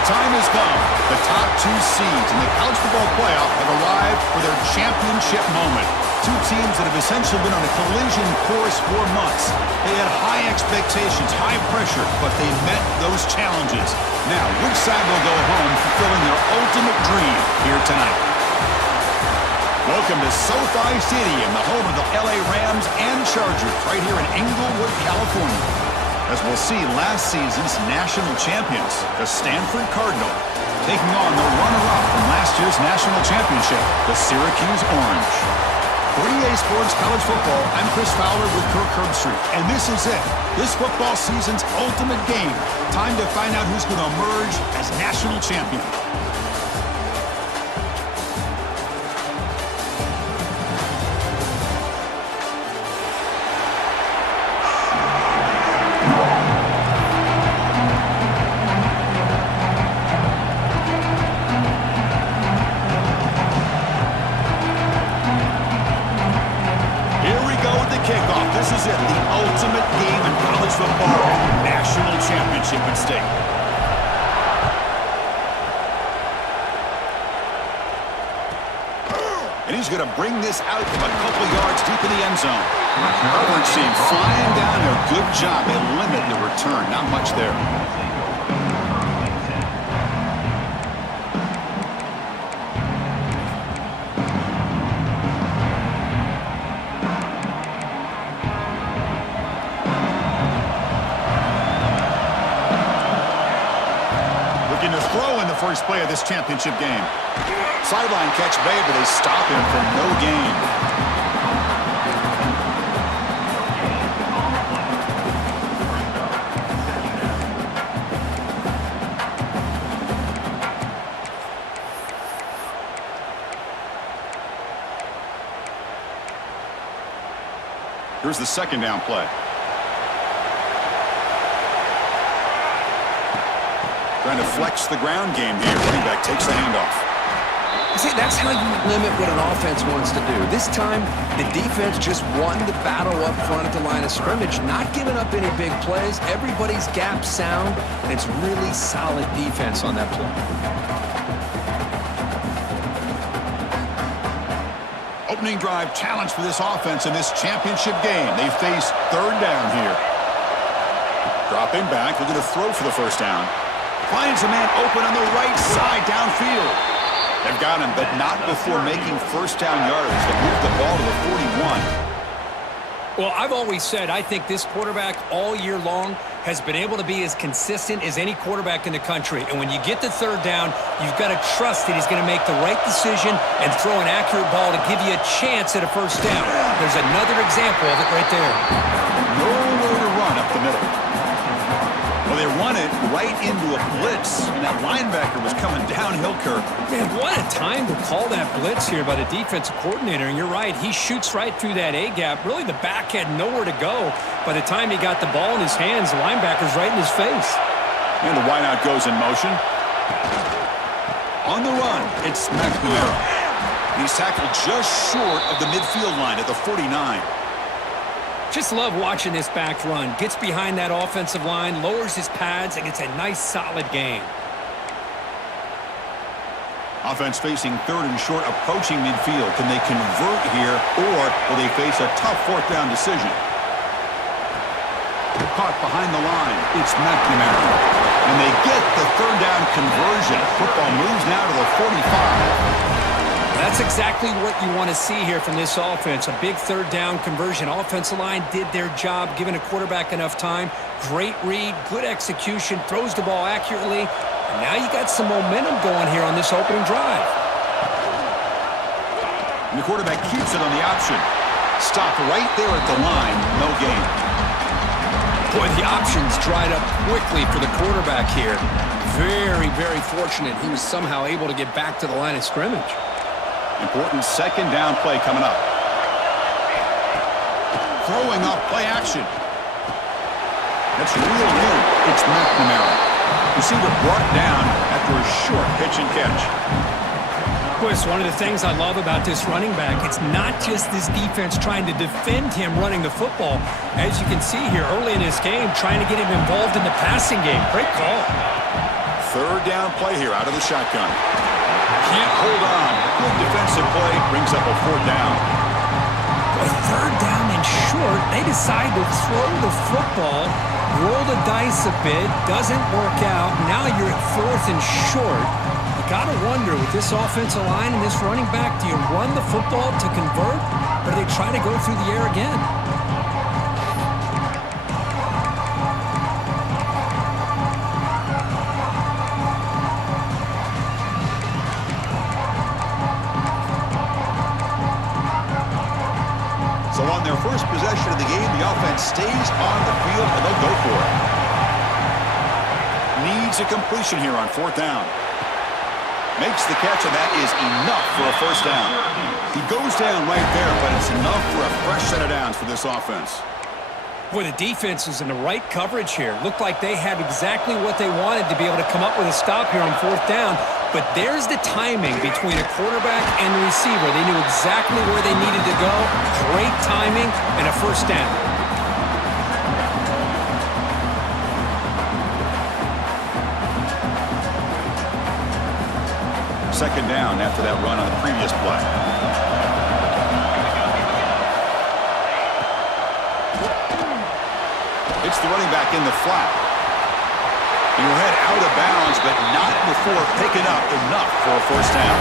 The time has come. The top two seeds in the college football playoff have arrived for their championship moment. Two teams that have essentially been on a collision course for months. They had high expectations, high pressure, but they met those challenges. Now, which side will go home fulfilling their ultimate dream here tonight? Welcome to SoFi Stadium, the home of the LA Rams and Chargers, right here in Inglewood, California. As we'll see, last season's national champions, the Stanford Cardinal, taking on the runner-up from last year's national championship, the Syracuse Orange. For EA Sports College Football, I'm Chris Fowler with Kirk Herbstreit, and this is it. This football season's ultimate game. Time to find out who's going to emerge as national champion. This is it, the ultimate game in college football, national championship at stake. And he's going to bring this out from a couple yards deep in the end zone. Coverage team flying down there. Good job. They limit the return. Not much there. First play of this championship game. Sideline catch made, but they stop him for no gain. Here's the second down play. Trying to flex the ground game here. Running back takes the handoff. See, that's how you limit what an offense wants to do. This time, the defense just won the battle up front at the line of scrimmage, not giving up any big plays. Everybody's gap sound, and it's really solid defense on that play. Opening drive challenge for this offense in this championship game. They face third down here. Dropping back, looking to throw for the first down. Finds a man open on the right side downfield. They've got him, but not before making first down yardage. They move the ball to the 41. Well, I've always said I think this quarterback all year long has been able to be as consistent as any quarterback in the country. And when you get to third down, you've got to trust that he's going to make the right decision and throw an accurate ball to give you a chance at a first down. There's another example of it right there. Nowhere to run up the middle. Well, they run it right into a blitz, and that linebacker was coming downhill, Kirk. Man, what a time to call that blitz here by the defensive coordinator. And you're right, he shoots right through that A-gap. Really, the back had nowhere to go. By the time he got the ball in his hands, the linebacker's right in his face. And the wideout goes in motion. On the run, it's McNamara. He's tackled just short of the midfield line at the 49. Just love watching this back run. Gets behind that offensive line, lowers his pads, and gets a nice, solid gain. Offense facing third and short, approaching midfield. Can they convert here, or will they face a tough fourth down decision? Caught behind the line. It's McNamara. And they get the third down conversion. Football moves now to the 45. That's exactly what you want to see here from this offense. A big third down conversion. Offensive line did their job, giving a quarterback enough time. Great read, good execution, throws the ball accurately. And now you got some momentum going here on this opening drive. And the quarterback keeps it on the option. Stopped right there at the line. No gain. Boy, the options dried up quickly for the quarterback here. Very, very fortunate he was somehow able to get back to the line of scrimmage. Important second down play coming up. Throwing off play action. That's real good. It's McNamara. Receiver brought down after a short pitch and catch. Of course, one of the things I love about this running back, it's not just this defense trying to defend him running the football. As you can see here early in this game, trying to get him involved in the passing game. Great call. third down play here out of the shotgun. Can't hold on. Good defensive play brings up a fourth down. A third down and short. They decide to throw the football, roll the dice a bit, doesn't work out. Now you're at fourth and short. You got to wonder, with this offensive line and this running back, do you run the football to convert, or do they try to go through the air again? So on their first possession of the game, the offense stays on the field, and they'll go for it. Needs a completion here on fourth down. Makes the catch, and that is enough for a first down. He goes down right there, but it's enough for a fresh set of downs for this offense. Boy, the defense is in the right coverage here. Looked like they had exactly what they wanted to be able to come up with a stop here on fourth down. But there's the timing between a quarterback and the receiver. They knew exactly where they needed to go. Great timing and a first down. Second down after that run on the previous play. It's the running back in the flat. He will head out of bounds, but not before picking up enough for a first down.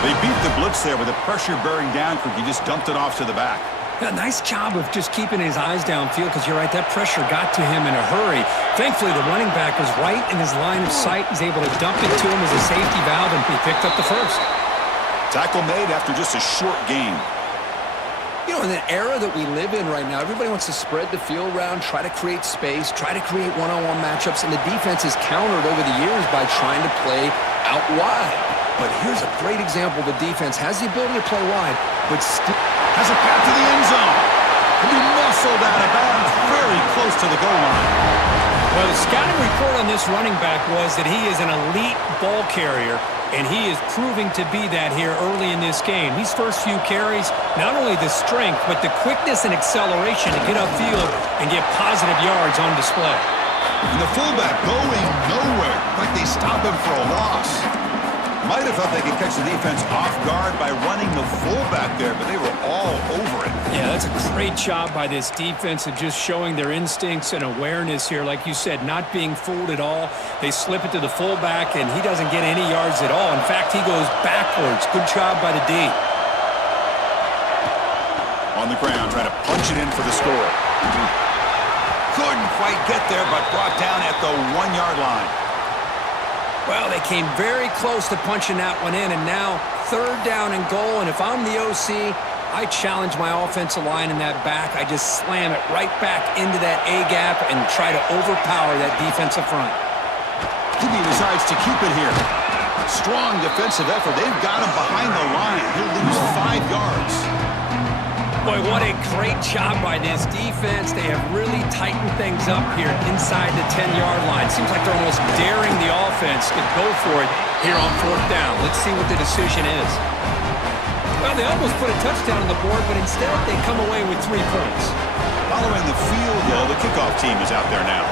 They beat the blitz there with the pressure bearing down. He just dumped it off to the back. Yeah, nice job of just keeping his eyes downfield, because you're right, that pressure got to him in a hurry. Thankfully, the running back was right in his line of sight. He's able to dump it to him as a safety valve, and he picked up the first. Tackle made after just a short gain. You know, in the era that we live in right now, everybody wants to spread the field around, try to create space, try to create one-on-one matchups, and the defense has countered over the years by trying to play out wide. But here's a great example. The defense has the ability to play wide, but still Has a path to the end zone. And he muscled out of bounds very close to the goal line. Well, the scouting report on this running back was that he is an elite ball carrier, and he is proving to be that here early in this game. These first few carries, not only the strength, but the quickness and acceleration to get upfield and get positive yards on display. And the fullback going nowhere. Like they stop him for a loss. Might have thought they could catch the defense off guard by running the fullback there, but they were all over it. Yeah, that's a great job by this defense of just showing their instincts and awareness here. Like you said, not being fooled at all. They slip it to the fullback, and he doesn't get any yards at all. In fact, he goes backwards. Good job by the D. On the ground, trying to punch it in for the score. Couldn't quite get there, but brought down at the 1-yard line. Well, they came very close to punching that one in, and now third down and goal. And if I'm the OC, I challenge my offensive line in that back. I just slam it right back into that A-gap and try to overpower that defensive front. He decides to keep it here. Strong defensive effort. They've got him behind the line. He'll lose 5 yards. Boy, what a great job by this defense. They have really tightened things up here inside the 10-yard line. Seems like they're almost daring the offense to go for it here on fourth down. Let's see what the decision is. Well, they almost put a touchdown on the board, but instead they come away with 3 points. Following the field goal, the kickoff team is out there now.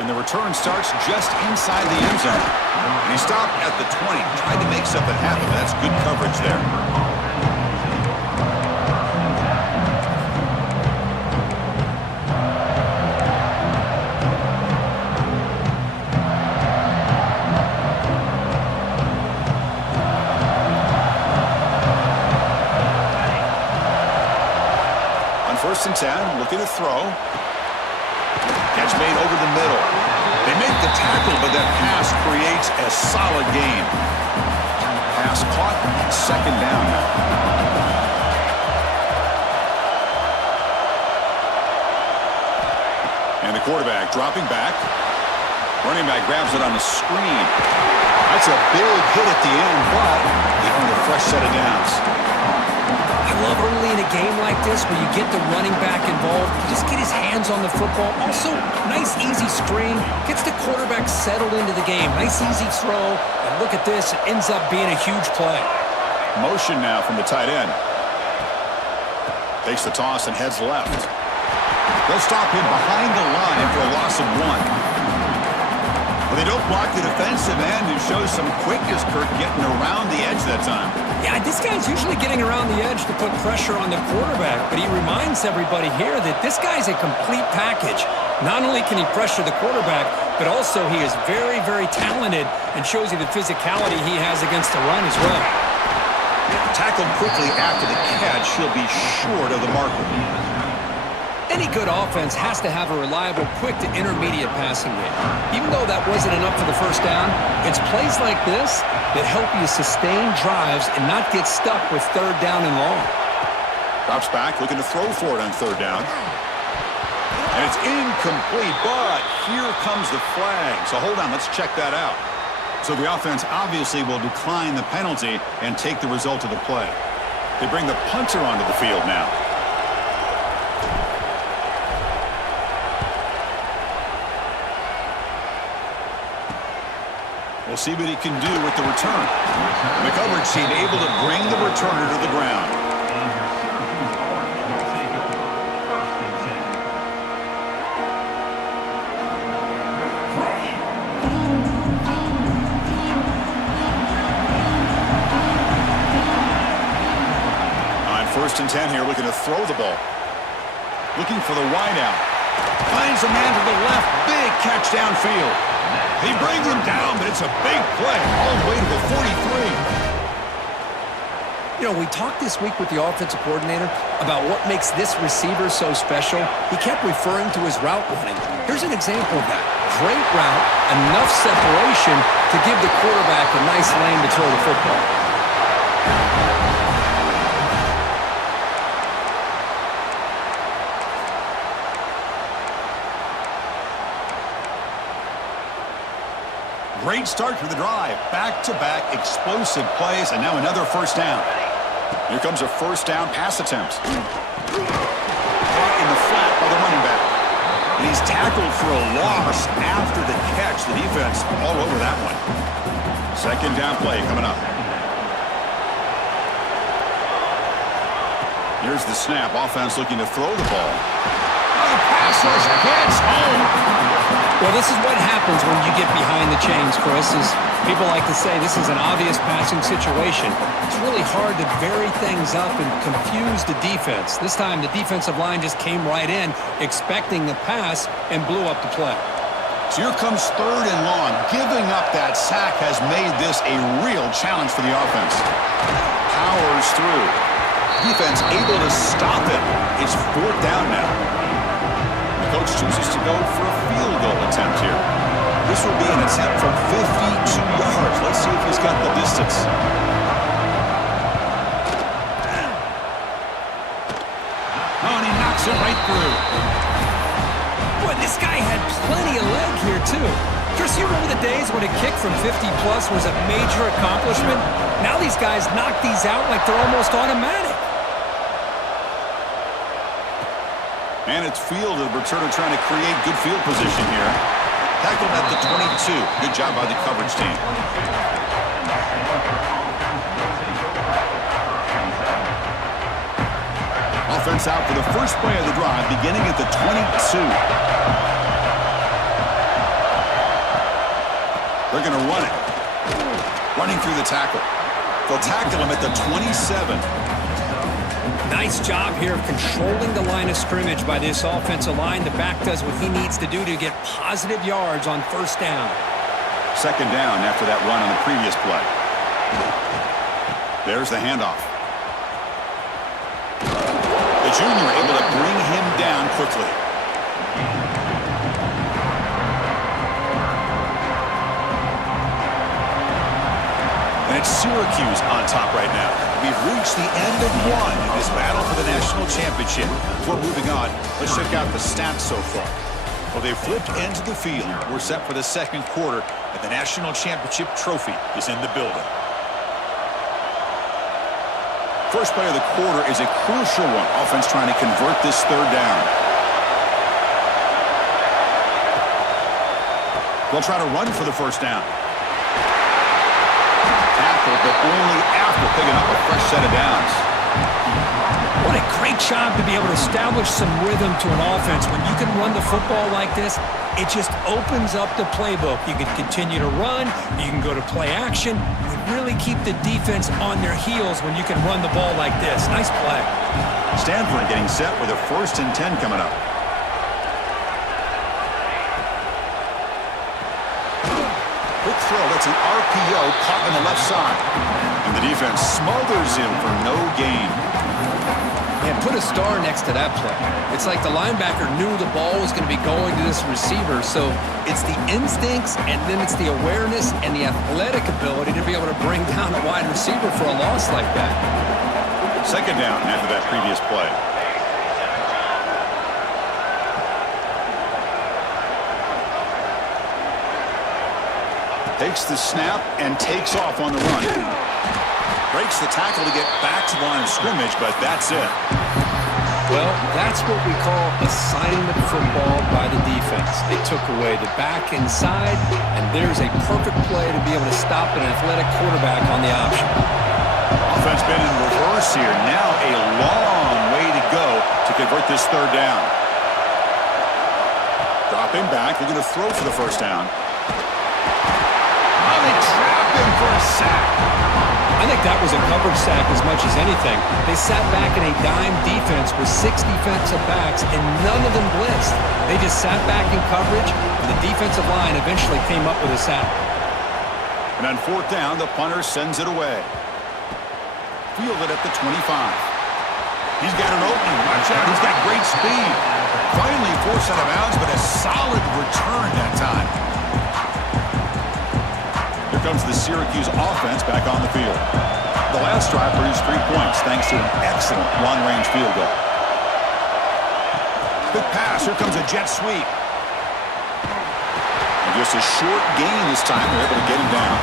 And the return starts just inside the end zone. And he stopped at the 20, tried to make something happen, but that's good coverage there. On 1st and 10, looking to throw. Catch made over the middle. They make the tackle, but that pass creates a solid gain. Pass caught, second down now. And the quarterback dropping back. Running back grabs it on the screen. That's a big hit at the end, but they earn a fresh set of downs. I love early in a game like this where you get the running back involved. You just get his hands on the football. Also, nice, easy screen. Gets the quarterback settled into the game. Nice, easy throw. And look at this. It ends up being a huge play. Motion now from the tight end. Takes the toss and heads left. They'll stop him behind the line for a loss of 1. Well, they don't block the defensive end and show some quickness, Kirk, getting around the edge that time. Yeah, this guy's usually getting around the edge to put pressure on the quarterback, but he reminds everybody here that this guy's a complete package. Not only can he pressure the quarterback, but also he is very, very talented and shows you the physicality he has against the run as well. Tackled quickly after the catch, he'll be short of the marker. Any good offense has to have a reliable, quick to intermediate passing game. Even though that wasn't enough for the first down, it's plays like this that help you sustain drives and not get stuck with 3rd down and long. Drops back, looking to throw for it on 3rd down. And it's incomplete, but here comes the flag. So hold on, let's check that out. So the offense obviously will decline the penalty and take the result of the play. They bring the punter onto the field now. We'll see what he can do with the return. The coverage team able to bring the returner to the ground. On 1st and 10 here, looking to throw the ball. Looking for the wideout. Finds a man to the left. Big catch downfield. He brings him down, but it's a big play all the way to the 43. You know, we talked this week with the offensive coordinator about what makes this receiver so special. He kept referring to his route running. Here's an example of that. Great route, enough separation to give the quarterback a nice lane to throw the football. Great start to the drive. Back-to-back explosive plays, and now another 1st down. Here comes a 1st down pass attempt. Caught in the flat by the running back. And he's tackled for a loss after the catch. The defense all over that one. 2nd down play coming up. Here's the snap. Offense looking to throw the ball. Oh, the pass rush gets home. Well, this is what happens when you get behind the chains, Chris. As people like to say, this is an obvious passing situation. It's really hard to vary things up and confuse the defense. This time, the defensive line just came right in, expecting the pass, and blew up the play. So here comes 3rd and long. Giving up that sack has made this a real challenge for the offense. Powers through. Defense able to stop it. It's 4th down now. The coach chooses to go for a field goal attempt here. This will be an attempt from 52 yards. Let's see if he's got the distance. Oh, and he knocks it right through. Boy, this guy had plenty of leg here, too. Chris, you remember the days when a kick from 50-plus was a major accomplishment? Now these guys knock these out like they're almost automatic. And it's field, the returner trying to create good field position here. Tackled at the 22. Good job by the coverage team. Offense out for the first play of the drive, beginning at the 22. They're going to run it. Running through the tackle. They'll tackle him at the 27. Nice job here of controlling the line of scrimmage by this offensive line. The back does what he needs to do to get positive yards on 1st down. 2nd down after that run on the previous play. There's the handoff. The junior able to bring him down quickly. And it's Syracuse on top right now. We've reached the end of one in this battle for the national championship. Before moving on, let's check out the stats so far. Well, they've flipped into the field. We're set for the 2nd quarter, and the national championship trophy is in the building. First play of the quarter is a crucial one. Offense trying to convert this 3rd down. They'll try to run for the 1st down. But only after picking up a fresh set of downs. What a great job to be able to establish some rhythm to an offense. When you can run the football like this, it just opens up the playbook. You can continue to run. You can go to play action. You really keep the defense on their heels when you can run the ball like this. Nice play. Stanford getting set with a 1st and 10 coming up. Quick throw. That's an RPO caught on the left side. And the defense smothers him for no gain. And put a star next to that play. It's like the linebacker knew the ball was going to be going to this receiver, so it's the instincts, and then it's the awareness and the athletic ability to be able to bring down a wide receiver for a loss like that. 2nd down after that previous play. Takes the snap and takes off on the run. Breaks the tackle to get back to the line of scrimmage, but that's it. Well, that's what we call assignment football by the defense. They took away the back inside, and there's a perfect play to be able to stop an athletic quarterback on the option. Offense been in reverse here. Now a long way to go to convert this 3rd down. Dropping back. They're going to throw for the 1st down. Oh, they trap him for a sack. I think that was a coverage sack as much as anything. They sat back in a dime defense with 6 defensive backs, and none of them blitzed. They just sat back in coverage, and the defensive line eventually came up with a sack. And on 4th down, the punter sends it away. Fielded at the 25. He's got an opening. Watch out. He's got great speed. Finally forced out of bounds, but a solid return that time. Here comes the Syracuse offense back on the field. The last drive produced 3 points thanks to an excellent long-range field goal. Good pass. Here comes a jet sweep. And just a short gain this time. They're able to get him down.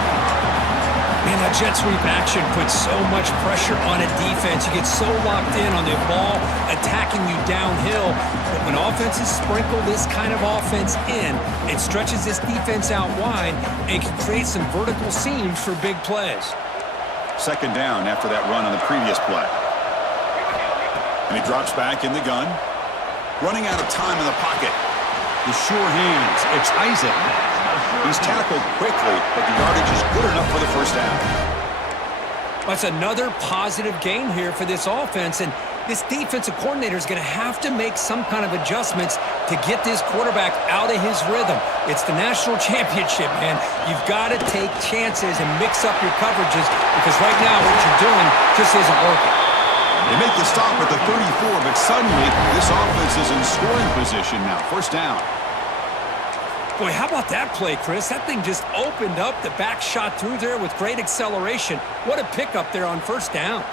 Man, that jet sweep action puts so much pressure on a defense. You get so locked in on the ball attacking you downhill. But when offenses sprinkle this kind of offense in, it stretches this defense out wide and can create some vertical seams for big plays. 2nd down after that run on the previous play. And he drops back in the gun. Running out of time in the pocket. The sure hands. It's Isaac. He's tackled quickly, but the yardage is good enough for the 1st down. That's another positive gain here for this offense, and this defensive coordinator is going to have to make some kind of adjustments to get this quarterback out of his rhythm. It's the national championship, man. You've got to take chances and mix up your coverages, because right now what you're doing just isn't working. They make the stop at the 34, but suddenly this offense is in scoring position now. 1st down. Boy, how about that play, Chris? That thing just opened up. The back shot through there with great acceleration. What a pickup there on 1st down.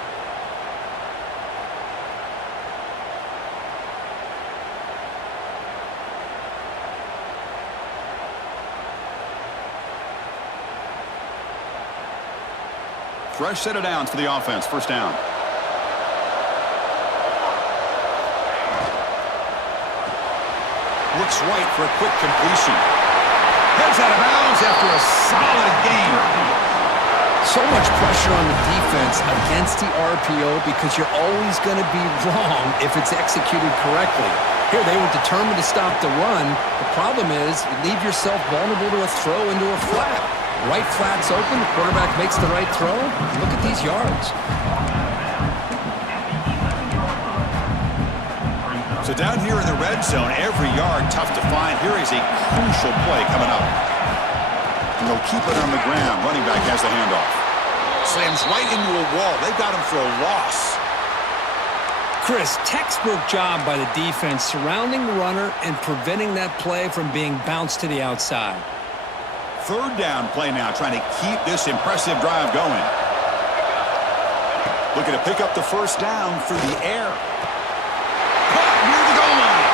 Fresh set of downs for the offense. 1st down. Looks right for a quick completion. Heads out of bounds after a solid gain. So much pressure on the defense against the RPO because you're always going to be wrong if it's executed correctly. Here, they were determined to stop the run. The problem is you leave yourself vulnerable to a throw into a flat. Right flat's open, the quarterback makes the right throw. Look at these yards. So down here in the red zone, every yard tough to find. Here is a crucial play coming up. And they'll keep it on the ground. Running back has the handoff. Slams right into a wall. They've got him for a loss. Chris, textbook job by the defense surrounding the runner and preventing that play from being bounced to the outside. 3rd down play now, trying to keep this impressive drive going. Looking to pick up the 1st down through the air. Caught near the goal line.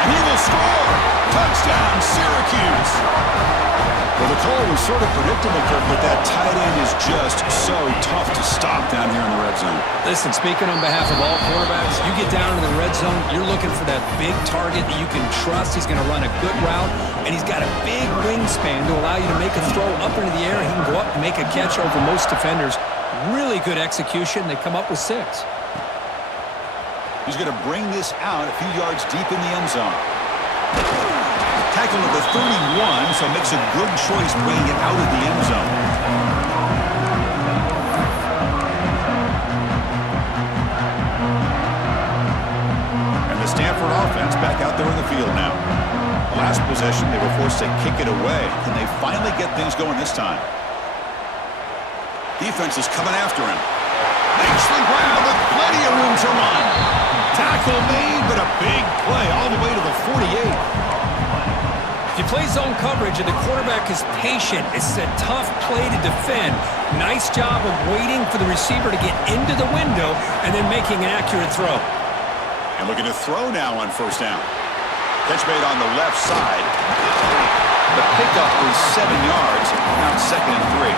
And he will score. Touchdown, Syracuse. Well, the call was sort of predictable, Kirk, but that tight end is just so tough to stop down here in the red zone. Listen, speaking on behalf of all quarterbacks, you get down into the red zone, you're looking for that big target that you can trust. He's going to run a good route, and he's got a big wingspan to allow you to make a throw up into the air. He can go up and make a catch over most defenders. Really good execution. They come up with 6. He's going to bring this out a few yards deep in the end zone. Tackle number 31, so makes a good choice bringing it out of the end zone. And the Stanford offense back out there in the field now. Last possession, they were forced to kick it away. Can they finally get things going this time? Defense is coming after him. Makes the ground with plenty of room to run. Tackle made, but a big play all the way to the 48. If you play zone coverage and the quarterback is patient, it's a tough play to defend. Nice job of waiting for the receiver to get into the window and then making an accurate throw. And looking to throw now on first down. Catch made on the left side. The pickup is 7 yards. Now it's 2nd and 3.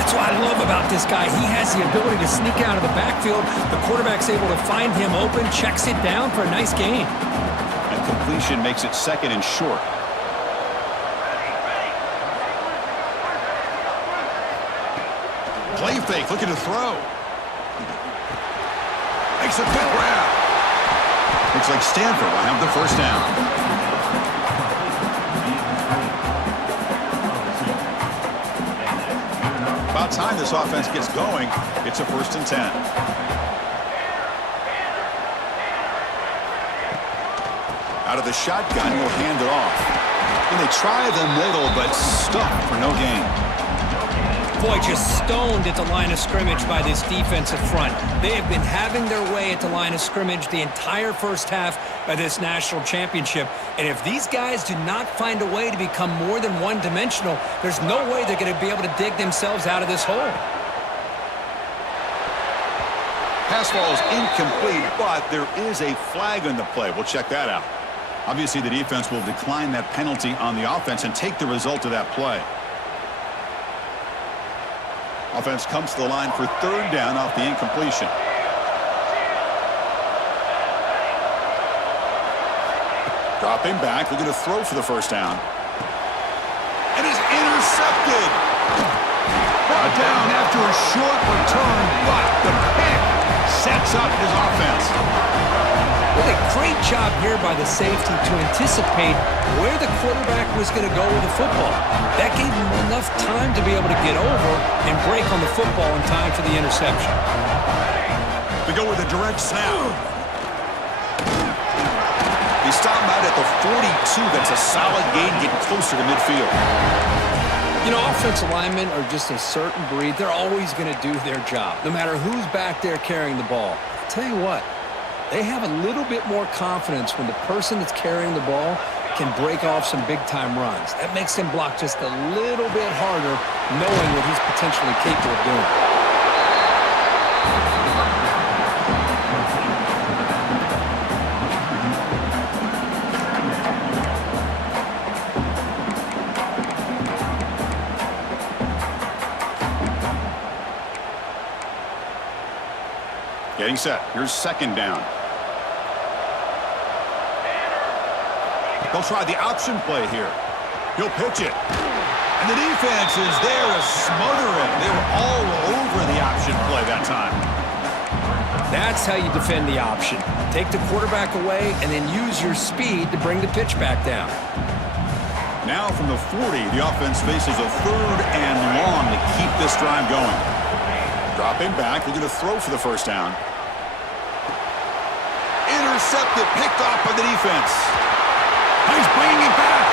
That's what I love about this guy. He has the ability to sneak out of the backfield. The quarterback's able to find him open, checks it down for a nice gain. And completion makes it 2nd and short. Play fake, looking to throw. Makes a quick grab. Looks like Stanford will have the first down. About time this offense gets going. It's a 1st and 10. Out of the shotgun, he'll hand it off. And they try the middle, but stuck for no gain. Boy, just stoned at the line of scrimmage by this defensive front. They have been having their way at the line of scrimmage the entire first half of this national championship. And if these guys do not find a way to become more than one-dimensional, there's no way they're going to be able to dig themselves out of this hole. Pass ball is incomplete, but there is a flag on the play. We'll check that out. Obviously, the defense will decline that penalty on the offense and take the result of that play. Offense comes to the line for 3rd down off the incompletion. Dropping back, looking to throw for the first down. And is intercepted. Brought down after a short return, but the pick sets up his offense. What a great job here by the safety to anticipate where the quarterback was going to go with the football. That gave him enough time to be able to get over and break on the football in time for the interception. To go with a direct snap. He stopped out at the 42. That's a solid gain, getting closer to midfield. You know, offensive linemen are just a certain breed. They're always going to do their job, no matter who's back there carrying the ball. I'll tell you what, they have a little bit more confidence when the person that's carrying the ball can break off some big-time runs. That makes them block just a little bit harder, knowing what he's potentially capable of doing. Getting set. Here's 2nd down. They'll try the option play here. He'll pitch it. And the defense is there to smother him. They were all over the option play that time. That's how you defend the option. Take the quarterback away and then use your speed to bring the pitch back down. Now from the 40, the offense faces a 3rd and long to keep this drive going. Dropping back, looking to throw for the first down. Intercepted, picked off by the defense. He's bringing it back.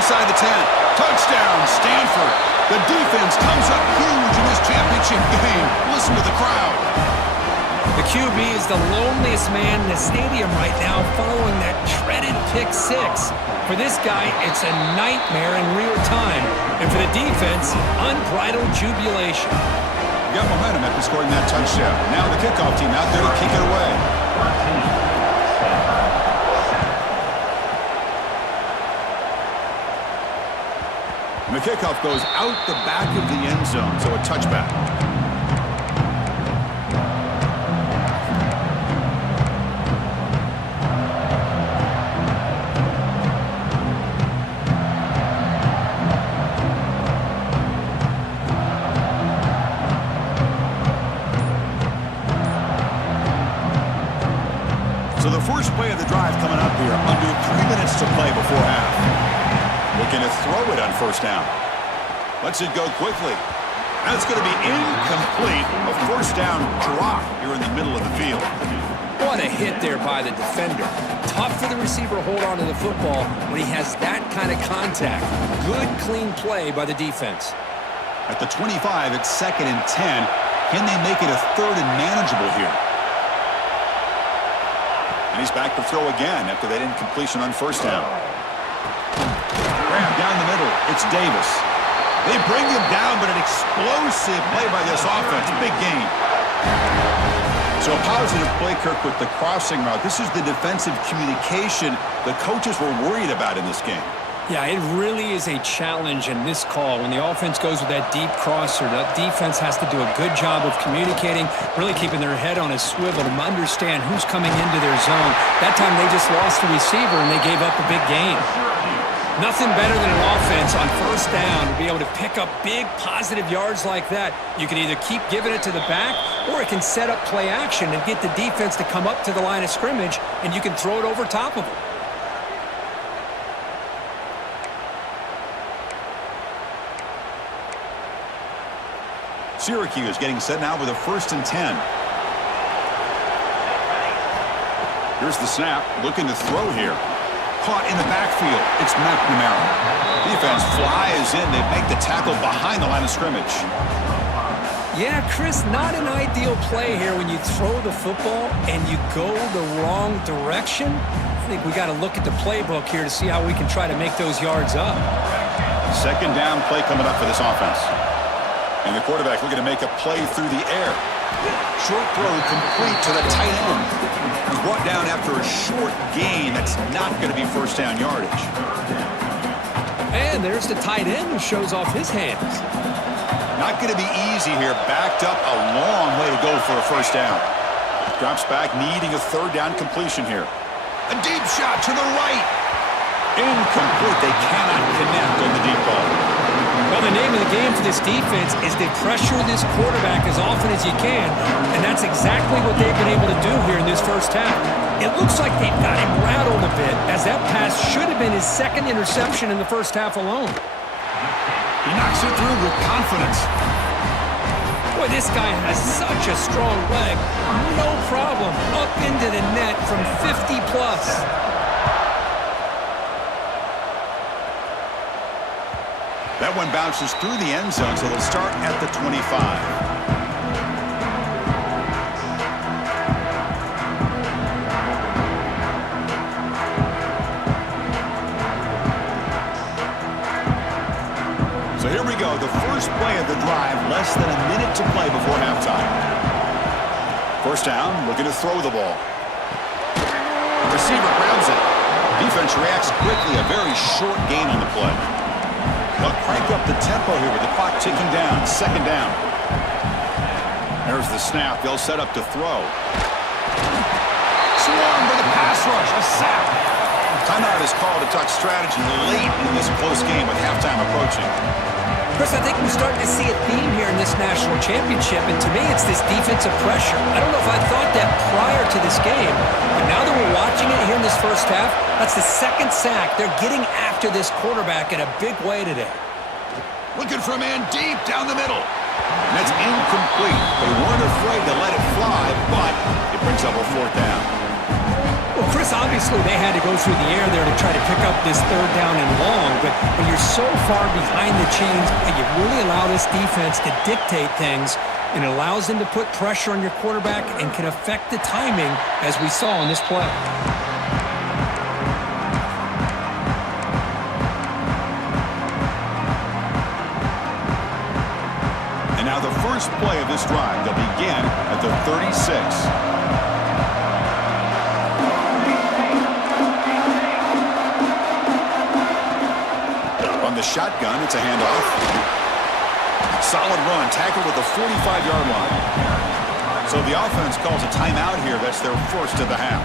Inside the 10. Touchdown, Stanford. The defense comes up huge in this championship game. Listen to the crowd. The QB is the loneliest man in the stadium right now following that dreaded pick 6. For this guy, it's a nightmare in real time. And for the defense, unbridled jubilation. Got momentum after scoring that touchdown. Now the kickoff team out there to kick it away. And the kickoff goes out the back of the end zone, so a touchback. So the first play of the drive coming up here, under 3 minutes to play before half. Looking to throw it on first down. Lets it go quickly. That's going to be incomplete. A first down drop here in the middle of the field. What a hit there by the defender. Tough for the receiver to hold on to the football when he has that kind of contact. Good, clean play by the defense. At the 25, it's 2nd and 10. Can they make it a 3rd and manageable here? And he's back to throw again after that incompletion on first down. Grab down the middle. It's Davis. They bring him down, but an explosive play by this offense. Big game. So a positive play, Kirk, with the crossing route. This is the defensive communication the coaches were worried about in this game. Yeah, it really is a challenge in this call. When the offense goes with that deep crosser, the defense has to do a good job of communicating, really keeping their head on a swivel to understand who's coming into their zone. That time they just lost the receiver and they gave up a big gain. Nothing better than an offense on first down to be able to pick up big positive yards like that. You can either keep giving it to the back or it can set up play action and get the defense to come up to the line of scrimmage and you can throw it over top of them. Syracuse getting set now with a 1st and 10. Here's the snap, looking to throw here. Caught in the backfield. It's McNamara. Defense flies in. They make the tackle behind the line of scrimmage. Yeah, Chris, not an ideal play here when you throw the football and you go the wrong direction. I think we got to look at the playbook here to see how we can try to make those yards up. 2nd down play coming up for this offense. And the quarterback looking to make a play through the air. Short throw complete to the tight end. He's brought down after a short gain. That's not going to be first down yardage. And there's the tight end who shows off his hands. Not going to be easy here. Backed up a long way to go for a first down. Drops back, needing a 3rd down completion here. A deep shot to the right. Incomplete. They cannot connect on the deep ball. Well, the name of the game for this defense is to pressure this quarterback as often as you can, and that's exactly what they've been able to do here in this first half. It looks like they've got him rattled a bit, as that pass should have been his 2nd interception in the first half alone. He knocks it through with confidence. Boy, this guy has such a strong leg. No problem. Up into the net from 50 plus. That one bounces through the end zone, so they'll start at the 25. So here we go, the first play of the drive, less than a minute to play before halftime. First down, looking to throw the ball. The receiver grabs it. Defense reacts quickly, a very short gain on the play. They'll crank up the tempo here with the clock ticking down. 2nd down. There's the snap. They'll set up to throw. Swarmed by the pass rush. A sack. Timeout is called to talk strategy late in this close game with halftime approaching. Chris, I think we're starting to see a theme here in this national championship, and to me it's this defensive pressure. I don't know if I thought that prior to this game, but now that we're watching it here in this first half, that's the 2nd sack. They're getting after this quarterback in a big way today. Looking for a man deep down the middle. And that's incomplete. They weren't afraid to let it fly, but it brings up a 4th down. Well, Chris, obviously they had to go through the air there to try to pick up this 3rd down and long, but when you're so far behind the chains, you really allow this defense to dictate things, and it allows them to put pressure on your quarterback and can affect the timing, as we saw in this play. And now the first play of this drive, they'll begin at the 36. On the shotgun, it's a handoff. Solid run, tackled at the 45-yard line. So the offense calls a timeout here. That's their first of the half.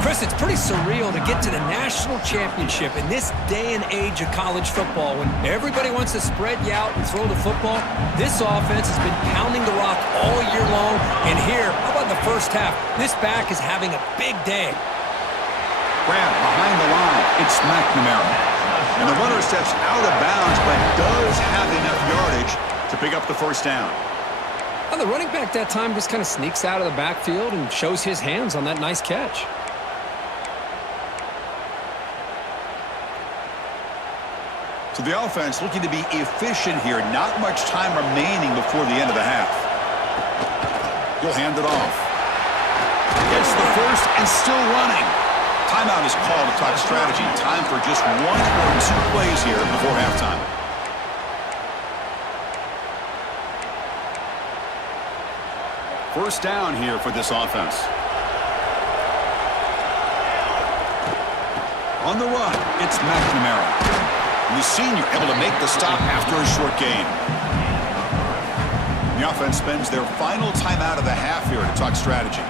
Chris, it's pretty surreal to get to the national championship in this day and age of college football when everybody wants to spread you out and throw the football. This offense has been pounding the rock all year long. And here, how about the first half? This back is having a big day. Grab behind the line. It's McNamara. And the runner steps out of bounds, but does have enough yardage to pick up the first down. Well, the running back that time just kind of sneaks out of the backfield and shows his hands on that nice catch. So the offense looking to be efficient here. Not much time remaining before the end of the half. He'll hand it off. Gets the first and still running. Timeout is called to talk strategy. Time for just 1 or 2 plays here before halftime. First down here for this offense. On the run, it's McNamara. And the senior able to make the stop after a short gain. The offense spends their final timeout of the half here to talk strategy.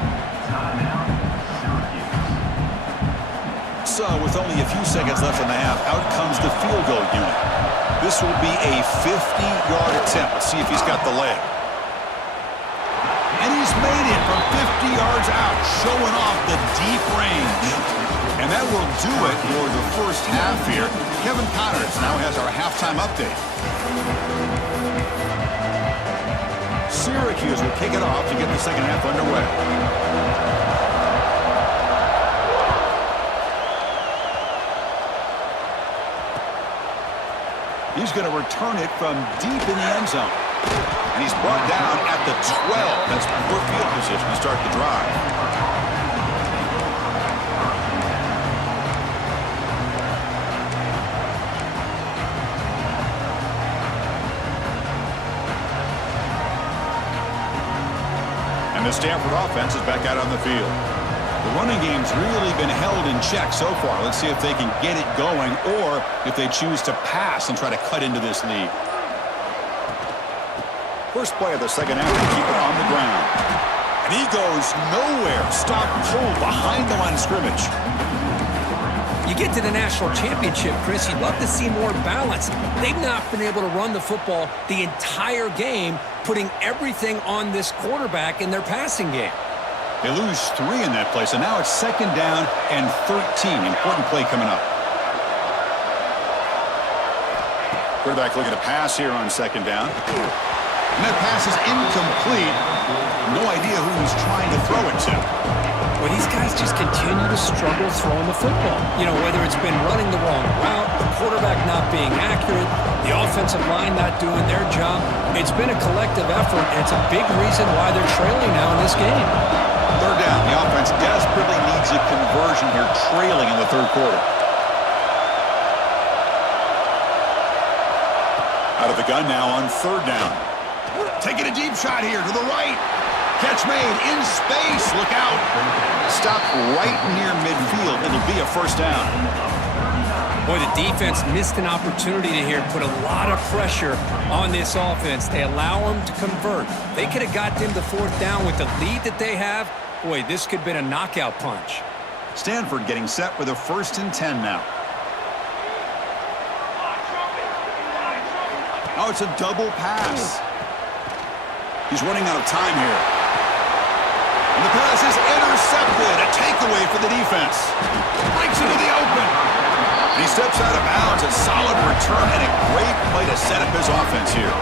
So, with only a few seconds left in the half, out comes the field goal unit. This will be a 50-yard attempt. Let's see if he's got the leg. And he's made it from 50 yards out, showing off the deep range. And that will do it for the first half here. Kevin Connors now has our halftime update. Syracuse will kick it off to get the second half underway. He's going to return it from deep in the end zone. And he's brought down at the 12. That's poor field position to start the drive. And the Stanford offense is back out on the field. The running game's really been held in check so far. Let's see if they can get it going or if they choose to pass and try to cut into this lead. First play of the second half to keep it on the ground. And he goes nowhere. Stop cold behind the line of scrimmage. You get to the national championship, Chris, you'd love to see more balance. They've not been able to run the football the entire game, putting everything on this quarterback in their passing game. They lose 3 in that play, so now it's second down and 13. Important play coming up. Quarterback looking to pass here on second down. And that pass is incomplete. No idea who he's trying to throw it to. Well, these guys just continue to struggle throwing the football. You know, whether it's been running the wrong route, the quarterback not being accurate, the offensive line not doing their job. It's been a collective effort, and it's a big reason why they're trailing now in this game. Third down. The offense desperately needs a conversion here, trailing in the third quarter. Out of the gun now on third down. Taking a deep shot here to the right. Catch made in space. Look out. Stop right near midfield. It'll be a first down. Boy, the defense missed an opportunity to here put a lot of pressure on this offense. They allow them to convert. They could have got them to fourth down with the lead that they have. Boy, this could have been a knockout punch. Stanford getting set with a 1st and 10 now. Oh, it's a double pass. He's running out of time here. And the pass is intercepted. A takeaway for the defense. Breaks into the open. And he steps out of bounds. A solid return and a great play to set up his offense here.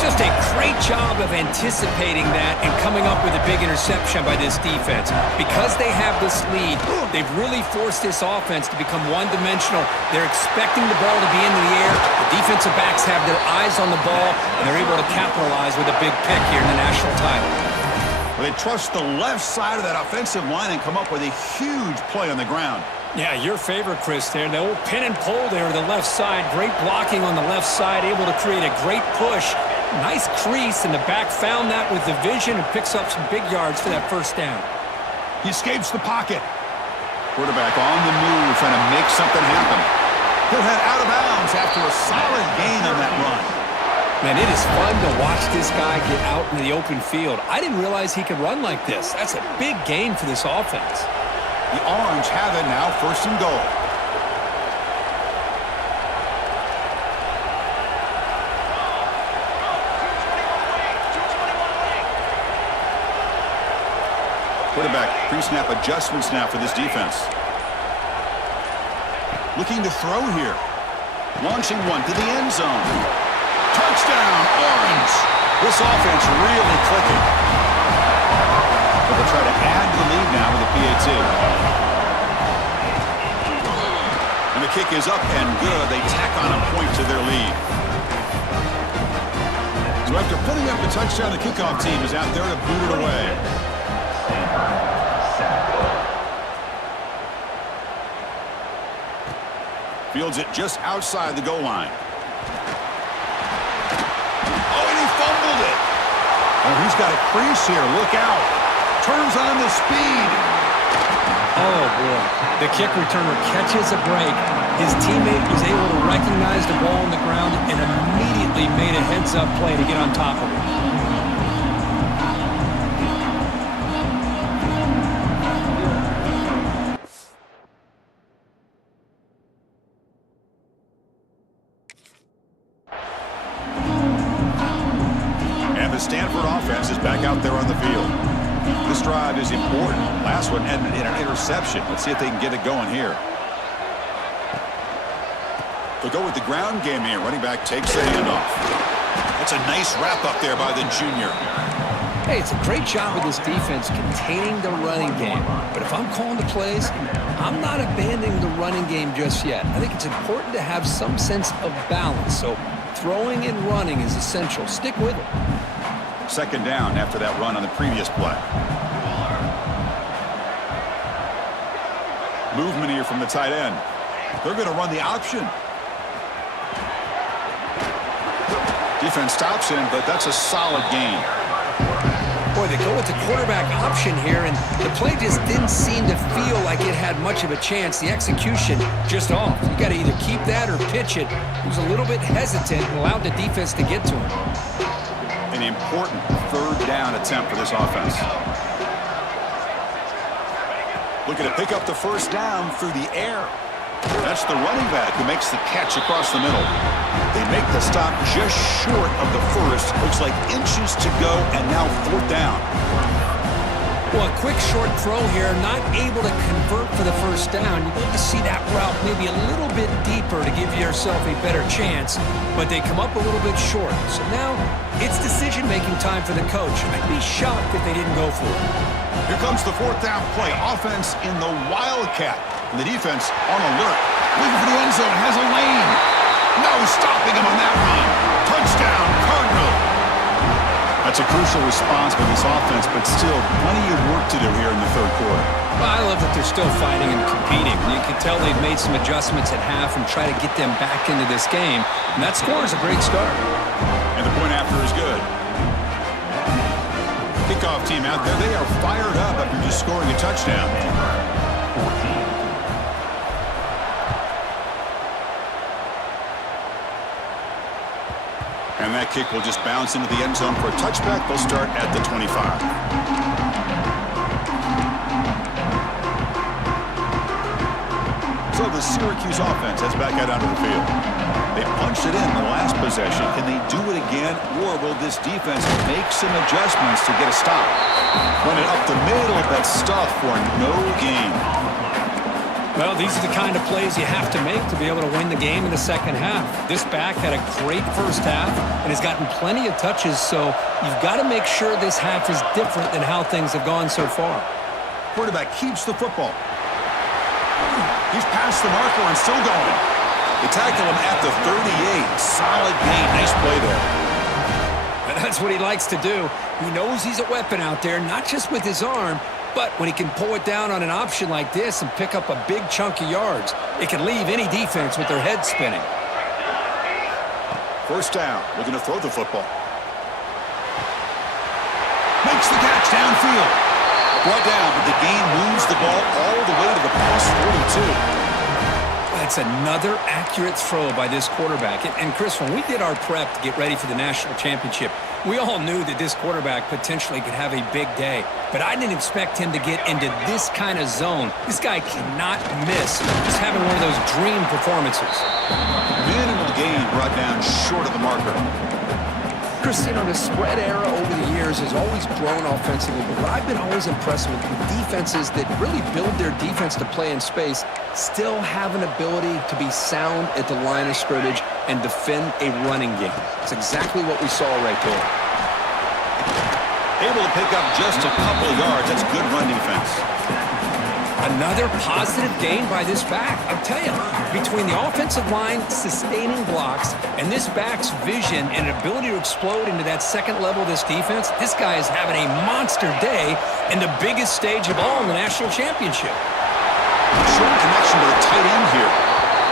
Just a great job of anticipating that and coming up with a big interception by this defense. Because they have this lead, they've really forced this offense to become one-dimensional. They're expecting the ball to be in the air. The defensive backs have their eyes on the ball, and they're able to capitalize with a big pick here in the national title. Well, they trust the left side of that offensive line and come up with a huge play on the ground. Yeah, your favorite, Chris, there. The old pin and pull there to the left side. Great blocking on the left side, able to create a great push. Nice crease, and the back found that with the vision and picks up some big yards for that first down. He escapes the pocket. Quarterback on the move, trying to make something happen. He'll head out of bounds after a solid gain on that run. Man, it is fun to watch this guy get out in the open field. I didn't realize he could run like this. That's a big gain for this offense. The Orange have it now, first and goal. Quarterback pre-snap adjustments now for this defense. Looking to throw here. Launching one to the end zone. Touchdown, Orange! This offense really clicking. But they'll try to add to the lead now with a PAT. And the kick is up and good. They tack on a point to their lead. So after putting up a touchdown, the kickoff team is out there to boot it away. Fields it just outside the goal line. Oh, and he fumbled it. Oh, he's got a crease here. Look out. Turns on the speed. Oh, boy. The kick returner catches a break. His teammate was able to recognize the ball on the ground and immediately made a heads-up play to get on top of it. The Stanford offense is back out there on the field. This drive is important. Last one ended in an interception. Let's see if they can get it going here. They'll go with the ground game here. Running back takes the handoff. That's a nice wrap up there by the junior. Hey, it's a great job with this defense containing the running game. But if I'm calling the plays, I'm not abandoning the running game just yet. I think it's important to have some sense of balance. So throwing and running is essential. Stick with it. Second down after that run on the previous play. Movement here from the tight end. They're going to run the option. Defense stops him, but that's a solid gain. Boy, they go with the quarterback option here, and the play just didn't seem to feel like it had much of a chance. The execution just off. You got to either keep that or pitch it. He was a little bit hesitant and allowed the defense to get to him. An important third down attempt for this offense. Looking to pick up the first down through the air. That's the running back who makes the catch across the middle. They make the stop just short of the first. Looks like inches to go, and now fourth down. Well, a quick short throw here, not able to convert for the first down. You need to see that route maybe a little bit deeper to give yourself a better chance, but they come up a little bit short. So now it's decision-making time for the coach. I'd be shocked if they didn't go for it. Here comes the fourth down play. Offense in the Wildcat. And the defense on alert. Looking for the end zone. Has a lane. No stopping him on that run. Touchdown, Cardinal. That's a crucial response by this offense, but still plenty of work to do here in the third quarter. Well, I love that they're still fighting and competing. You can tell they've made some adjustments at half and try to get them back into this game. And that score is a great start. And the point after is good. Kickoff team out there, they are fired up after just scoring a touchdown. 14. And that kick will just bounce into the end zone for a touchback. They'll start at the 25. So the Syracuse offense heads back out onto the field. They punched it in the last possession. Can they do it again, or will this defense make some adjustments to get a stop? Run it up the middle, but stuff for no gain. Well, these are the kind of plays you have to make to be able to win the game in the second half. This back had a great first half and has gotten plenty of touches, so you've got to make sure this half is different than how things have gone so far. Quarterback keeps the football. He's past the marker and still going. They tackle him at the 38. Solid gain. Nice play there. That's what he likes to do. He knows he's a weapon out there, not just with his arm, but when he can pull it down on an option like this and pick up a big chunk of yards, it can leave any defense with their head spinning. First down. Looking to throw the football. Makes the catch downfield. Brought down, but the gain moves the ball all the way to the plus 42. It's another accurate throw by this quarterback. And Chris, when we did our prep to get ready for the national championship, we all knew that this quarterback potentially could have a big day. But I didn't expect him to get into this kind of zone. This guy cannot miss. Just having one of those dream performances. Minimal gain brought down short of the marker. Christine, the spread era over the years has always grown offensively, but what I've been always impressed with defenses that really build their defense to play in space still have an ability to be sound at the line of scrimmage and defend a running game. That's exactly what we saw right there. Able to pick up just a couple of yards. That's good run defense. Another positive gain by this back. I'll tell you, between the offensive line sustaining blocks and this back's vision and ability to explode into that second level of this defense, this guy is having a monster day in the biggest stage of all in the national championship. Short connection to the tight end here.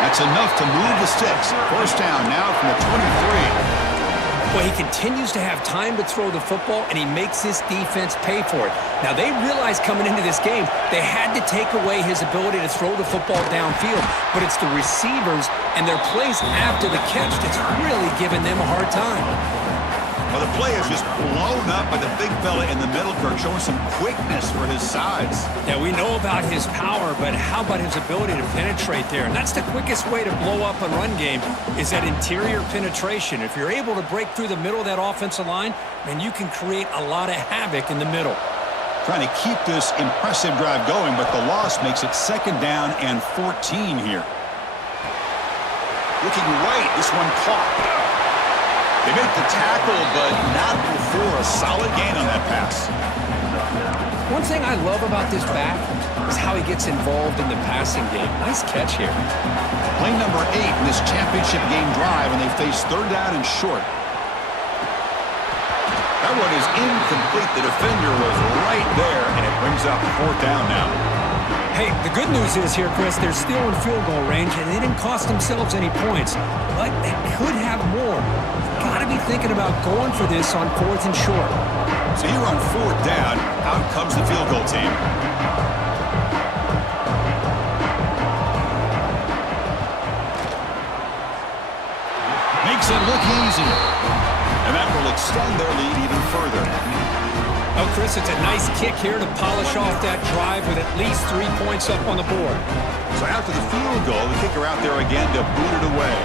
That's enough to move the sticks. First down now from the 23. Well, he continues to have time to throw the football, and he makes this defense pay for it. Now, they realized coming into this game they had to take away his ability to throw the football downfield, but it's the receivers and their plays after the catch that's really giving them a hard time. Well, the play is just blown up by the big fella in the middle, Kirk, showing some quickness for his size. Yeah, we know about his power, but how about his ability to penetrate there? And that's the quickest way to blow up a run game is that interior penetration. If you're able to break through the middle of that offensive line, then you can create a lot of havoc in the middle. Trying to keep this impressive drive going, but the loss makes it second down and 14 here. Looking right, this one caught. They make the tackle, but not before a solid gain on that pass. One thing I love about this back is how he gets involved in the passing game. Nice catch here. Play number 8 in this championship game drive, and they face third down and short. That one is incomplete. The defender was right there, and it brings up fourth down now. Hey, the good news is here, Chris, they're still in field goal range, and they didn't cost themselves any points, but they could have more. Got to be thinking about going for this on fourth and short. So here on fourth down, out comes the field goal team. Makes it look easy. And that will extend their lead even further. Oh, Chris, it's a nice kick here to polish off that drive with at least 3 points up on the board. So after the field goal, the kicker out there again to boot it away.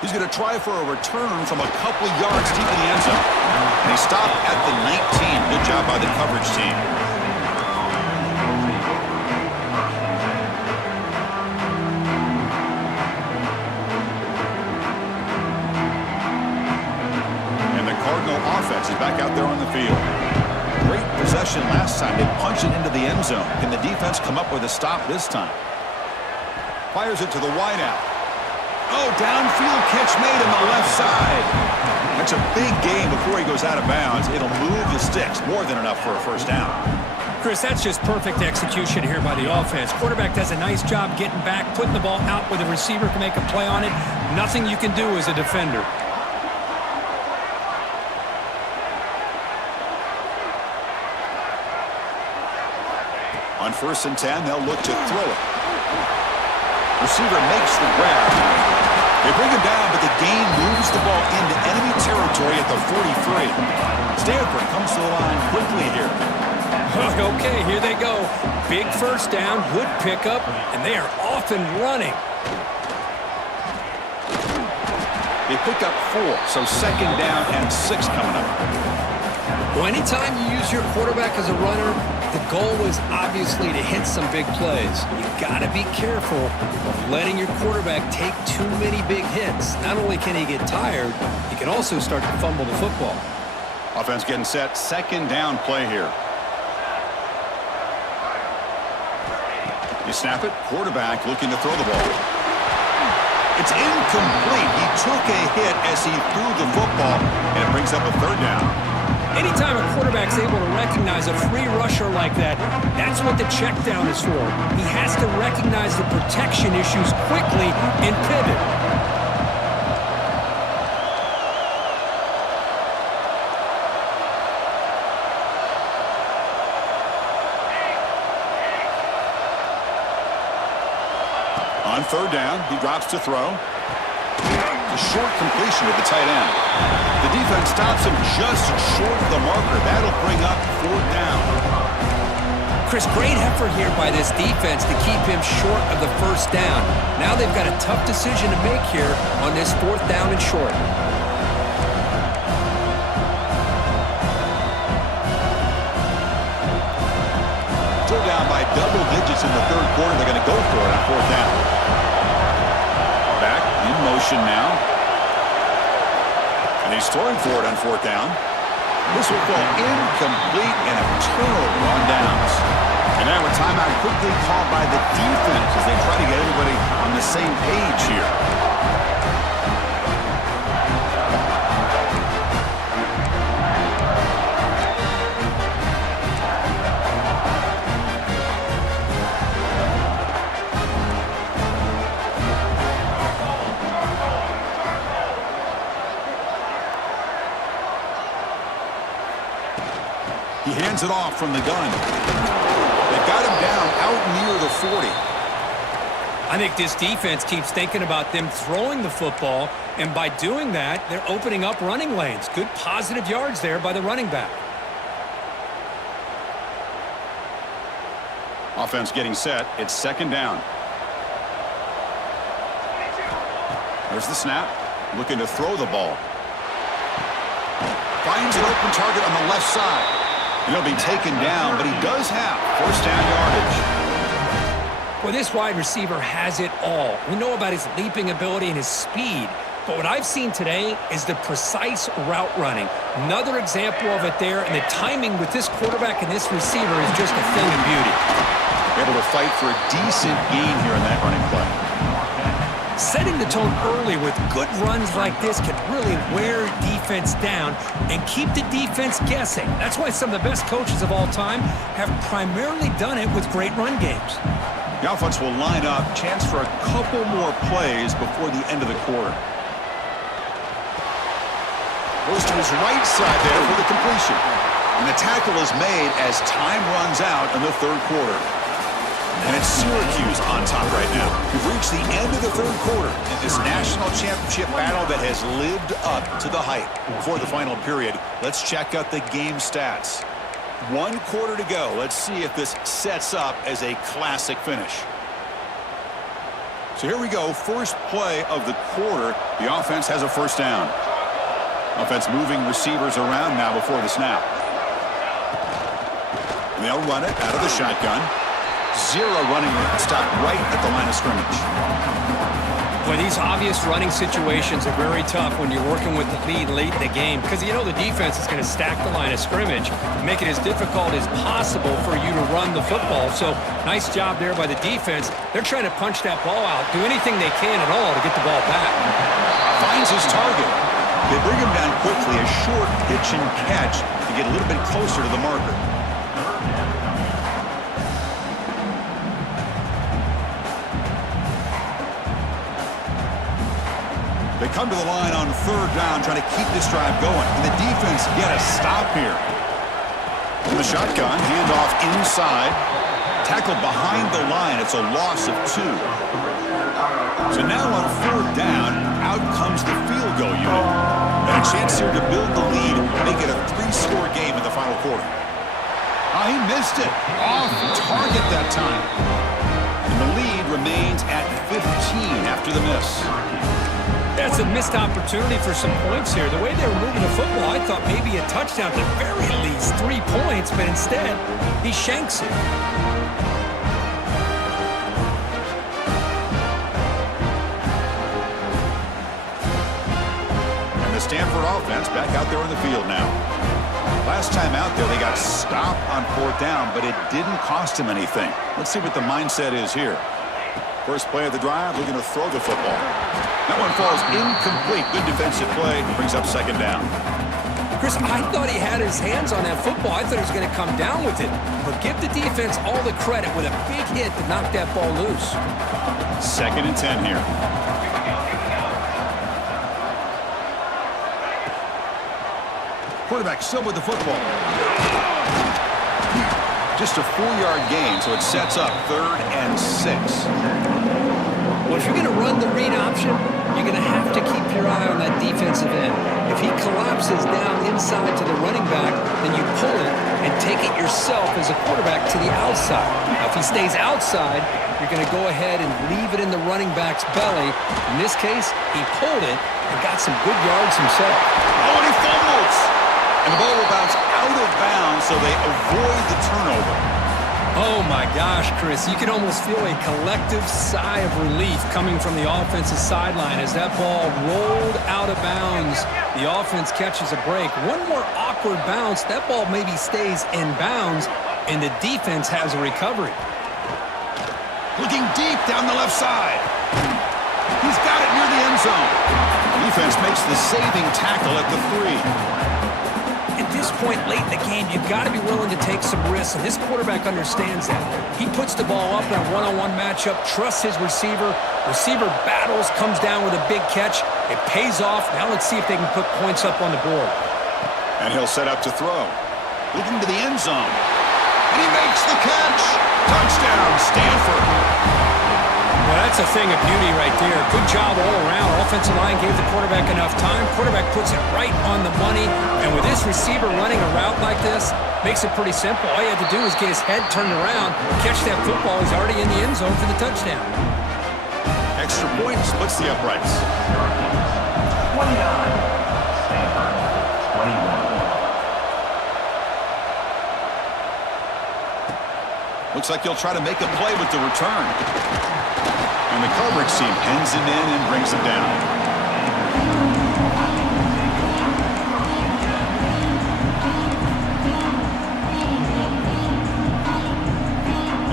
He's going to try for a return from a couple yards deep in the end zone. And he stopped at the 19. Good job by the coverage team. And the Cardinal offense is back out there on the field. Great possession last time. They punched it into the end zone. Can the defense come up with a stop this time? Fires it to the wideout. Oh, downfield catch made on the left side. That's a big gain before he goes out of bounds. It'll move the sticks. More than enough for a first down. Chris, that's just perfect execution here by the offense. Quarterback does a nice job getting back, putting the ball out where the receiver can make a play on it. Nothing you can do as a defender. On first and 10, they'll look to throw it. Receiver makes the grab. They bring him down, but the gain moves the ball into enemy territory at the 43. Stanford comes to the line quickly here. Okay, here they go. Big first down, good pickup, and they are off and running. They pick up 4, so second down and 6 coming up. Well, anytime you use your quarterback as a runner, the goal is obviously to hit some big plays. You got to be careful of letting your quarterback take too many big hits. Not only can he get tired, he can also start to fumble the football. Offense getting set, second down play here. You snap it, quarterback looking to throw the ball. It's incomplete. He took a hit as he threw the football, and it brings up a third down. Anytime a quarterback's able to recognize a free rusher like that, that's what the check down is for. He has to recognize the protection issues quickly and pivot. On third down, he drops to throw. A short completion to the tight end. The defense stops him just short of the marker. That'll bring up fourth down. Chris, great effort here by this defense to keep him short of the first down. Now they've got a tough decision to make here on this fourth down and short. Still down by double digits in the third quarter. They're going to go for it on fourth down. Back in motion now. And he's throwing for it on fourth down. This will fall incomplete and a turnover on downs. And now a timeout quickly called by the defense as they try to get everybody on the same page here. He hands it off from the gun. They got him down out near the 40. I think this defense keeps thinking about them throwing the football, and by doing that, they're opening up running lanes. Good positive yards there by the running back. Offense getting set. It's second down. There's the snap. Looking to throw the ball. Finds an open target on the left side. He'll be taken down, but he does have first down yardage. Well, this wide receiver has it all. We know about his leaping ability and his speed, but what I've seen today is the precise route running. Another example of it there, and the timing with this quarterback and this receiver is just a thing of beauty. Able to fight for a decent gain here in that running play. Setting the tone early with good runs like this can really wear defense down and keep the defense guessing. That's why some of the best coaches of all time have primarily done it with great run games. The offense will line up. Chance for a couple more plays before the end of the quarter. Goes to his right side there for the completion. And the tackle is made as time runs out in the third quarter. And it's Syracuse on top right now. We've reached the end of the third quarter in this national championship battle that has lived up to the hype. Before the final period, let's check out the game stats. 1 quarter to go. Let's see if this sets up as a classic finish. So here we go. First play of the quarter. The offense has a first down. Offense moving receivers around now before the snap. And they'll run it out of the shotgun. Zero running stop right at the line of scrimmage. Boy, these obvious running situations are very tough when you're working with the lead late in the game because you know the defense is going to stack the line of scrimmage, make it as difficult as possible for you to run the football. So nice job there by the defense. They're trying to punch that ball out, do anything they can at all to get the ball back. Finds his target. They bring him down quickly, a short pitch and catch to get a little bit closer to the marker. They come to the line on third down, trying to keep this drive going. And the defense get a stop here. In the shotgun, handoff inside. Tackled behind the line. It's a loss of 2. So now on fourth down, out comes the field goal unit. And a chance here to build the lead, make it a 3-score game in the final quarter. Oh, he missed it. Off target that time. And the lead remains at 15 after the miss. That's a missed opportunity for some points here. The way they were moving the football, I thought maybe a touchdown, at the very least 3 points, but instead, he shanks it. And the Stanford offense back out there on the field now. Last time out there, they got stopped on fourth down, but it didn't cost him anything. Let's see what the mindset is here. First play of the drive, looking to throw the football. That one falls incomplete. Good defensive play. Brings up second down. Chris, I thought he had his hands on that football. I thought he was going to come down with it. But give the defense all the credit with a big hit to knock that ball loose. Second and 10 here. Quarterback still with the football. Just a 4-yard gain, so it sets up 3rd and 6. Well, if you're going to run the read option, you're going to have to keep your eye on that defensive end. If he collapses down inside to the running back, then you pull it and take it yourself as a quarterback to the outside. Now, if he stays outside, you're going to go ahead and leave it in the running back's belly. In this case, he pulled it and got some good yards himself. Oh, and he fumbles! And the ball will bounce out of bounds, so they avoid the turnover. Oh, my gosh, Chris. You can almost feel a collective sigh of relief coming from the offensive sideline as that ball rolled out of bounds. The offense catches a break. One more awkward bounce. That ball maybe stays in bounds, and the defense has a recovery. Looking deep down the left side. He's got it near the end zone. Defense makes the saving tackle at the 3. At this point late in the game, you've got to be willing to take some risks, and this quarterback understands that. He puts the ball up in a one-on-one matchup, trusts his receiver. Receiver battles, comes down with a big catch. It pays off. Now let's see if they can put points up on the board. And he'll set up to throw. Looking to the end zone. And he makes the catch. Touchdown, Stanford. Well, that's a thing of beauty right there. Good job all around. Offensive line gave the quarterback enough time. Quarterback puts it right on the money. And with this receiver running a route like this, makes it pretty simple. All you have to do is get his head turned around, catch that football. He's already in the end zone for the touchdown. Extra point splits the uprights. 29, Stanford, 21. Looks like he'll try to make a play with the return. And the coverage team pins him in and brings him down.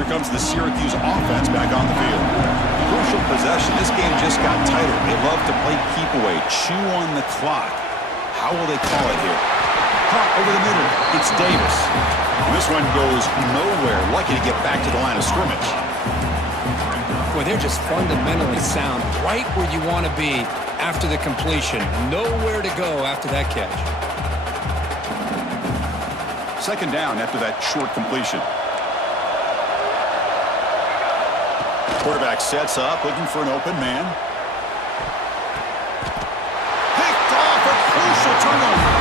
Here comes the Syracuse offense back on the field. Crucial possession. This game just got tighter. They love to play keep away, chew on the clock. How will they call it here? Caught over the middle. It's Davis. And this one goes nowhere. Lucky to get back to the line of scrimmage. Well, they're just fundamentally sound, right where you want to be after the completion. Nowhere to go after that catch. Second down after that short completion. Quarterback sets up, looking for an open man. Picked off, a crucial turnover.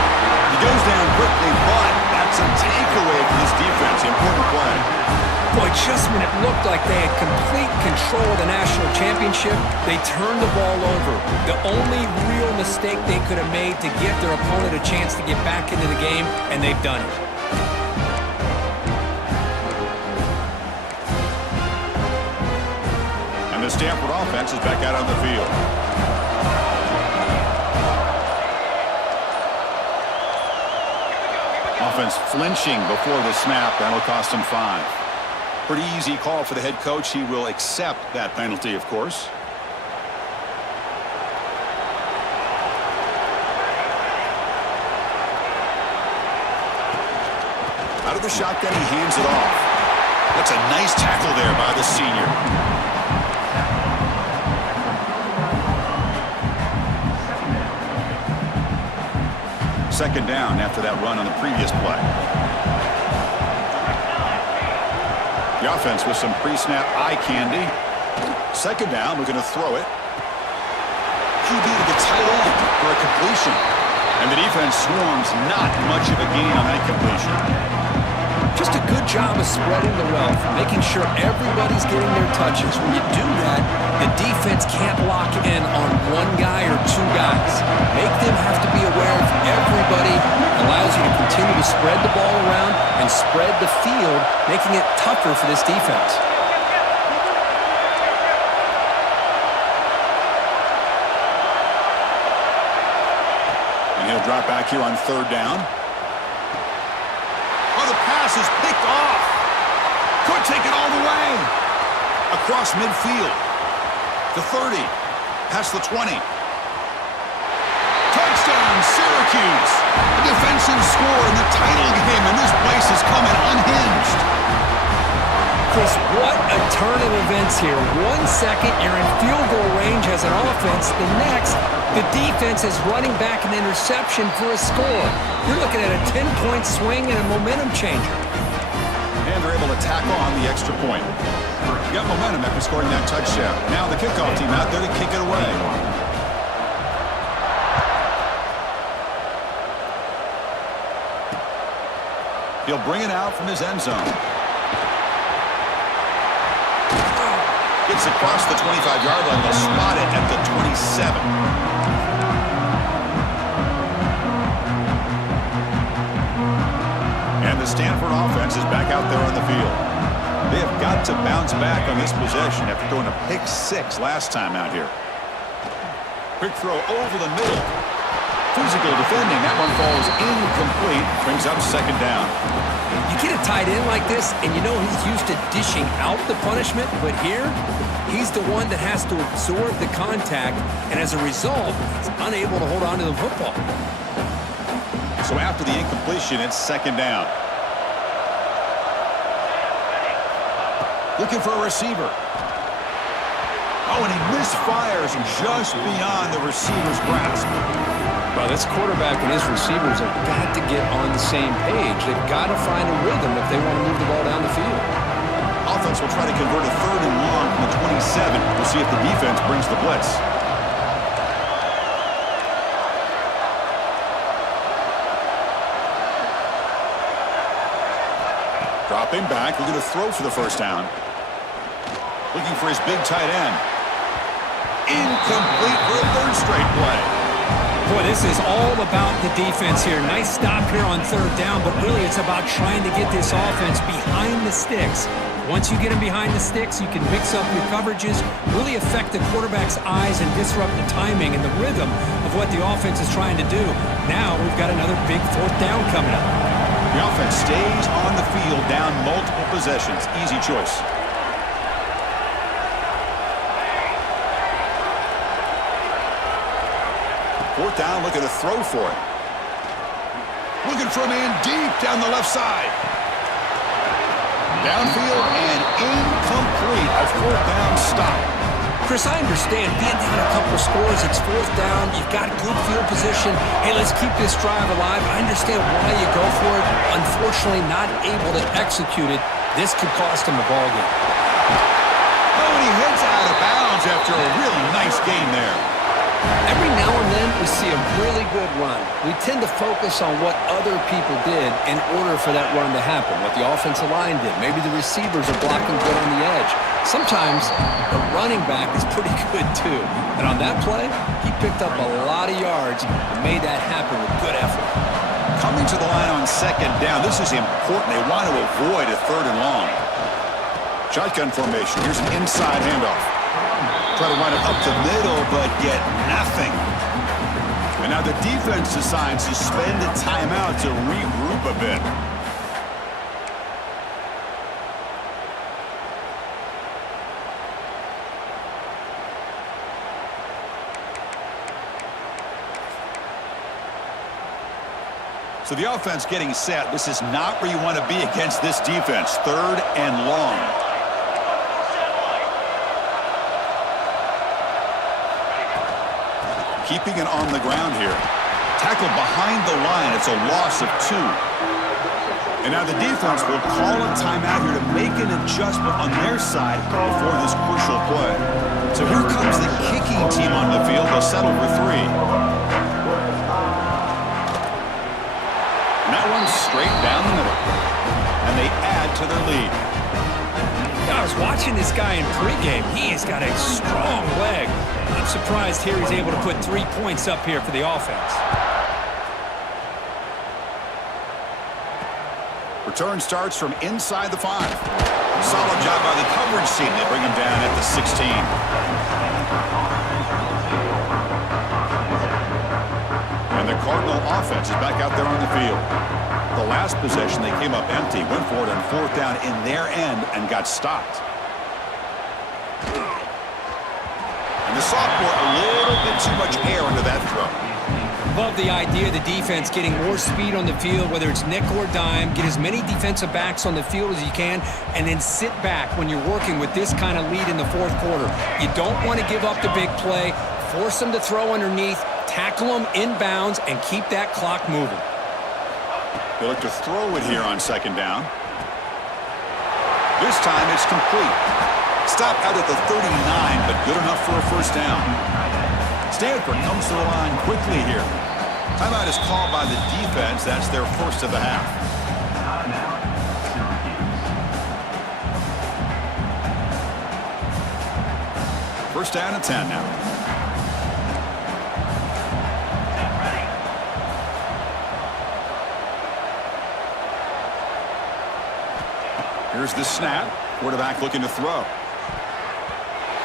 He goes down quickly, but that's a takeaway for this defense. Important play. Boy, just when it looked like they had complete control of the national championship, they turned the ball over. The only real mistake they could have made to give their opponent a chance to get back into the game, and they've done it. And the Stanford offense is back out on the field. Offense flinching before the snap. That'll cost him 5. Pretty easy call for the head coach. He will accept that penalty, of course. Out of the shotgun, he hands it off. That's a nice tackle there by the senior. Second down after that run on the previous play. The offense with some pre-snap eye candy. Second down, we're going to throw it. QB to the tight end for a completion. And the defense swarms, not much of a gain on that completion. Just a good job of spreading the wealth, making sure everybody's getting their touches. When you do that, the defense can't lock in on one guy or two guys. Make them have to be aware of everybody. Allows you to continue to spread the ball around and spread the field, making it tougher for this defense. And he'll drop back here on third down. Oh, the pass is picked off. Could take it all the way. Across midfield. The 30. Past the 20. Touchdown, Syracuse. A defensive score in the title game, and this place is coming unhinged. Chris, what a turn of events here. 1 second, you're in field goal range as an offense. The next, the defense is running back an interception for a score. You're looking at a 10-point swing and a momentum changer. And time they're able to tack on the extra point. You got momentum after scoring that touchdown. Now the kickoff team out there to kick it away. He'll bring it out from his end zone. Gets across the 25-yard line. They'll spot it at the 27. And the Stanford offense is back out there on the field. They have got to bounce back on this possession after throwing a pick 6 last time out here. Quick throw over the middle. Physical defending. That one falls incomplete. Brings up second down. You get a tight end like this, and you know he's used to dishing out the punishment, but here, he's the one that has to absorb the contact, and as a result, he's unable to hold on to the football. So after the incompletion, it's second down. Looking for a receiver. Oh, and he misfires just beyond the receiver's grasp. Well, this quarterback and his receivers have got to get on the same page. They've got to find a rhythm if they want to move the ball down the field. Offense will try to convert a 3rd and long from the 27. We'll see if the defense brings the blitz. Dropping back, looking to throw for the first down. Looking for his big tight end. Incomplete for a 3rd straight play. Boy, this is all about the defense here. Nice stop here on 3rd down, but really it's about trying to get this offense behind the sticks. Once you get them behind the sticks, you can mix up your coverages, really affect the quarterback's eyes and disrupt the timing and the rhythm of what the offense is trying to do. Now we've got another big 4th down coming up. The offense stays on the field, down multiple possessions. Easy choice. Fourth down, looking to throw for it. Looking for a man deep down the left side. Downfield and incomplete. A 4th down stop. Chris, I understand being down a couple of scores, it's 4th down, you've got good field position. Hey, let's keep this drive alive. I understand why you go for it. Unfortunately, not able to execute it. This could cost him a ball game. Oh, and he heads out of bounds after a really nice gain there. Every now and then, we see a really good run. We tend to focus on what other people did in order for that run to happen, what the offensive line did. Maybe the receivers are blocking good on the edge. Sometimes the running back is pretty good, too. And on that play, he picked up a lot of yards and made that happen with good effort. Coming to the line on 2nd down, this is important. They want to avoid a 3rd and long. Shotgun formation. Here's an inside handoff. Try to run it up the middle, but get nothing. And now the defense decides to spend a timeout to regroup a bit. So the offense getting set. This is not where you want to be against this defense. 3rd and long. Keeping it on the ground here. Tackled behind the line. It's a loss of 2. And now the defense will call a timeout here to make an adjustment on their side before this crucial play. So here comes the kicking team on the field. They'll settle for 3. And that one's straight down the middle. And they add to their lead. I was watching this guy in pregame. He has got a strong leg. I'm surprised here he's able to put 3 points up here for the offense. Return starts from inside the 5. Solid job by the coverage team. They bring him down at the 16. And the Cardinal offense is back out there on the field. The last possession, they came up empty, went for it on 4th down in their end and got stopped. And the sophomore, a little bit too much air into that throw. Love the idea of the defense getting more speed on the field, whether it's nickel or dime. Get as many defensive backs on the field as you can, and then sit back when you're working with this kind of lead in the 4th quarter. You don't want to give up the big play. Force them to throw underneath, tackle them inbounds, and keep that clock moving. They look to throw it here on 2nd down. This time it's complete. Stop out at the 39, but good enough for a first down. Stanford comes to the line quickly here. Timeout is called by the defense. That's their first of the half. Timeout, Syracuse. First down and 10 now. Here's the snap. Quarterback looking to throw.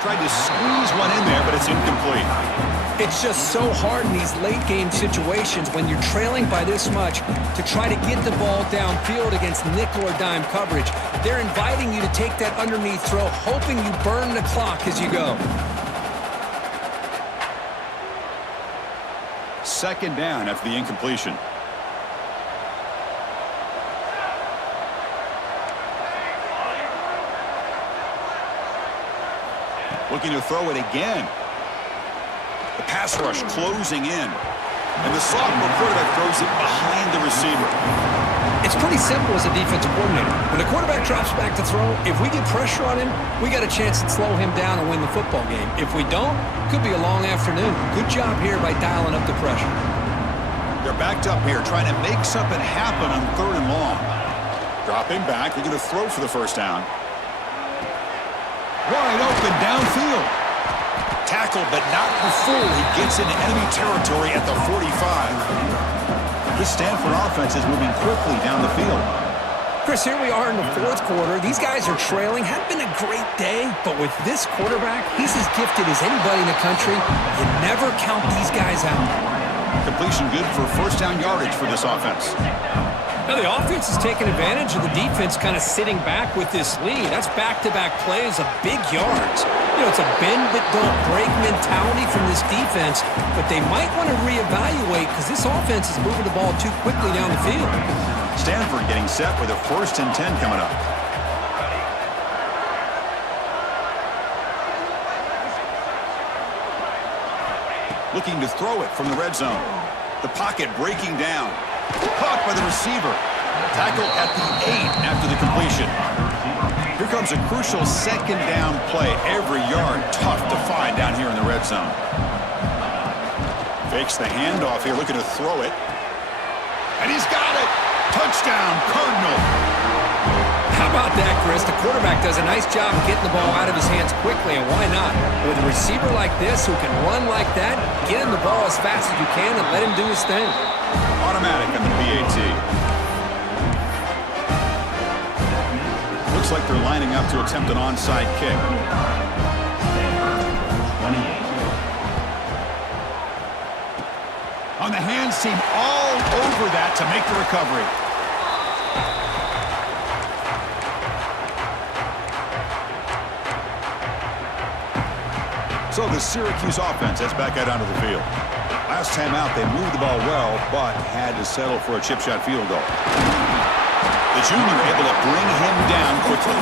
Tried to squeeze one in there, but it's incomplete. It's just so hard in these late-game situations when you're trailing by this much to try to get the ball downfield against nickel or dime coverage. They're inviting you to take that underneath throw, hoping you burn the clock as you go. Second down after the incompletion. Looking to throw it again. The pass rush closing in. And the sophomore quarterback throws it behind the receiver. It's pretty simple as a defensive coordinator. When the quarterback drops back to throw, if we get pressure on him, we got a chance to slow him down and win the football game. If we don't, could be a long afternoon. Good job here by dialing up the pressure. They're backed up here, trying to make something happen on third and long. Dropping back, they're going to throw for the first down. Wide open downfield. Tackled, but not before he gets into enemy territory at the 45. This Stanford offense is moving quickly down the field. Chris, here we are in the fourth quarter. These guys are trailing. Hadn't been a great day, but with this quarterback, he's as gifted as anybody in the country. You never count these guys out. Completion good for first down yardage for this offense. Now the offense is taking advantage of the defense kind of sitting back with this lead. That's back-to-back plays of big yards. You know, it's a bend-but-don't-break mentality from this defense, but they might want to reevaluate because this offense is moving the ball too quickly down the field. Stanford getting set with a 1st and 10 coming up. Looking to throw it from the red zone. The pocket breaking down. Caught by the receiver. Tackled at the 8 after the completion. Here comes a crucial second down play. Every yard tough to find down here in the red zone. Fakes the handoff here, looking to throw it. And he's got it! Touchdown, Cardinal! How about that, Chris? The quarterback does a nice job getting the ball out of his hands quickly, and why not? With a receiver like this who can run like that, get him the ball as fast as you can and let him do his thing. Automatic on the PAT. Looks like they're lining up to attempt an onside kick. On the hands team, all over that to make the recovery. So the Syracuse offense heads back out onto the field. Last time out, they moved the ball well, but had to settle for a chip shot field goal. The junior able to bring him down quickly.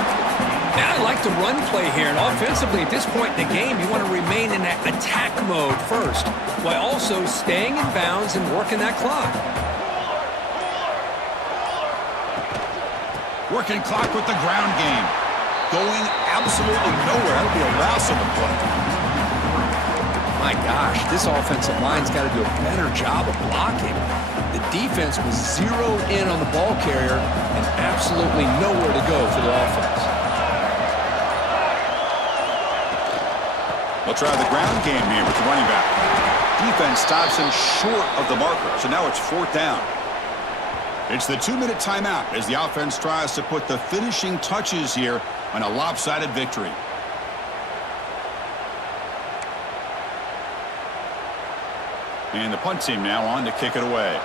And I like the run play here, and offensively at this point in the game, you want to remain in that attack mode first, while also staying in bounds and working that clock. Working clock with the ground game. Going absolutely nowhere. That'll be a Rasselman play. My gosh, this offensive line's got to do a better job of blocking. The defense was zeroed in on the ball carrier and absolutely nowhere to go for the offense. They'll try the ground game here with the running back. Defense stops him short of the marker, so now it's 4th down. It's the 2-minute timeout as the offense tries to put the finishing touches here on a lopsided victory. And the punt team now on to kick it away.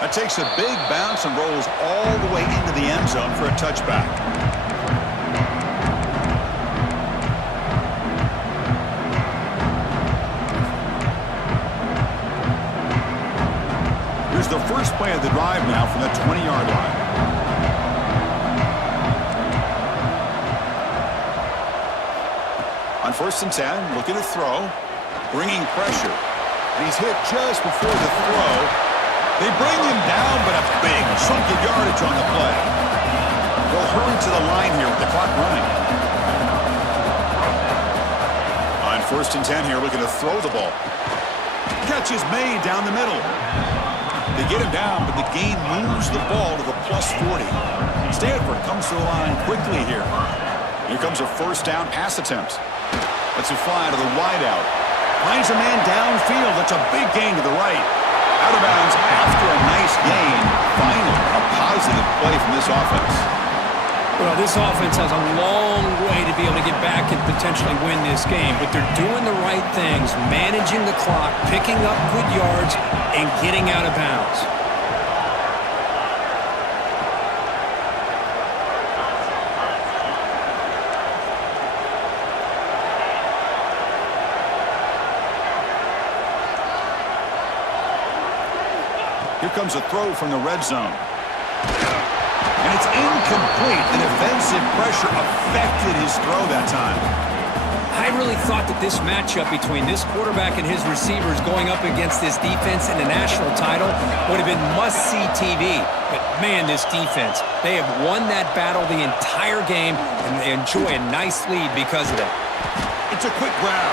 That takes a big bounce and rolls all the way into the end zone for a touchback. Here's the first play of the drive now from the 20-yard line. On 1st and 10, looking to throw, bringing pressure. And he's hit just before the throw. They bring him down, but a big chunk of yardage on the play. They'll hurry to the line here with the clock running. On 1st and 10 here, looking to throw the ball. Catch is made down the middle. They get him down, but the gain moves the ball to the +40. Stanford comes to the line quickly here. Here comes a 1st down pass attempt. Lets it fly to the wideout. Finds a man downfield. That's a big gain to the right. Out of bounds after a nice gain. Finally, a positive play from this offense. Well, this offense has a long way to be able to get back and potentially win this game, but they're doing the right things, managing the clock, picking up good yards, and getting out of bounds. Here comes a throw from the red zone. And it's incomplete. The defensive pressure affected his throw that time. I really thought that this matchup between this quarterback and his receivers going up against this defense in the national title would have been must-see TV. But, man, this defense, they have won that battle the entire game, and they enjoy a nice lead because of it. It's a quick grab.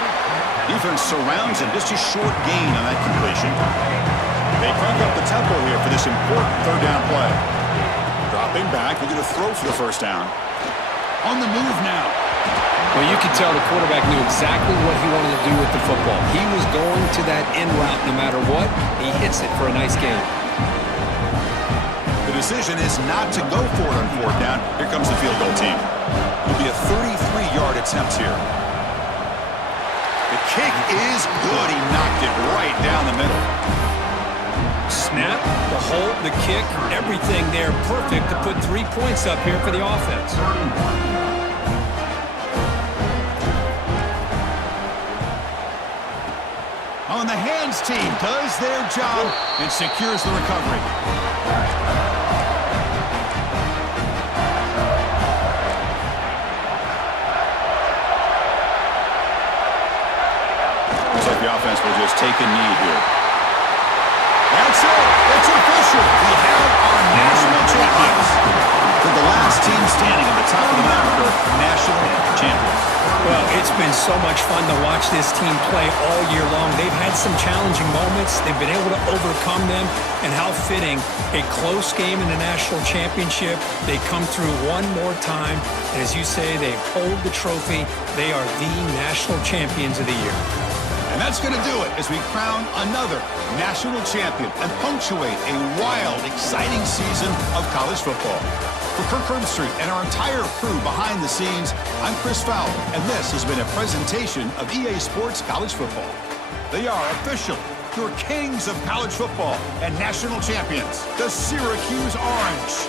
Defense surrounds him. Just a short gain on that completion. They crank up the tempo here for this important 3rd down play. Dropping back, looking to throw for the 1st down. On the move now. Well, you could tell the quarterback knew exactly what he wanted to do with the football. He was going to that end route no matter what. He hits it for a nice gain. The decision is not to go for it on 4th down. Here comes the field goal team. It'll be a 33-yard attempt here. The kick is good. He knocked it right down the middle. Snap, the hold, the kick, everything there perfect to put 3 points up here for the offense. On the hands team does their job and secures the recovery. Looks like the offense will just take a knee here. That's it. It's official. We have our national champions. They're the last team standing at the top of the mountain for national champions. Well, it's been so much fun to watch this team play all year long. They've had some challenging moments. They've been able to overcome them. And how fitting, a close game in the national championship. They come through one more time. And as you say, they hold the trophy. They are the national champions of the year. And that's going to do it as we crown another national champion and punctuate a wild, exciting season of college football. For Kirk Herbstreit and our entire crew behind the scenes, I'm Chris Fowler, and this has been a presentation of EA Sports College Football. They are officially your kings of college football and national champions, the Syracuse Orange.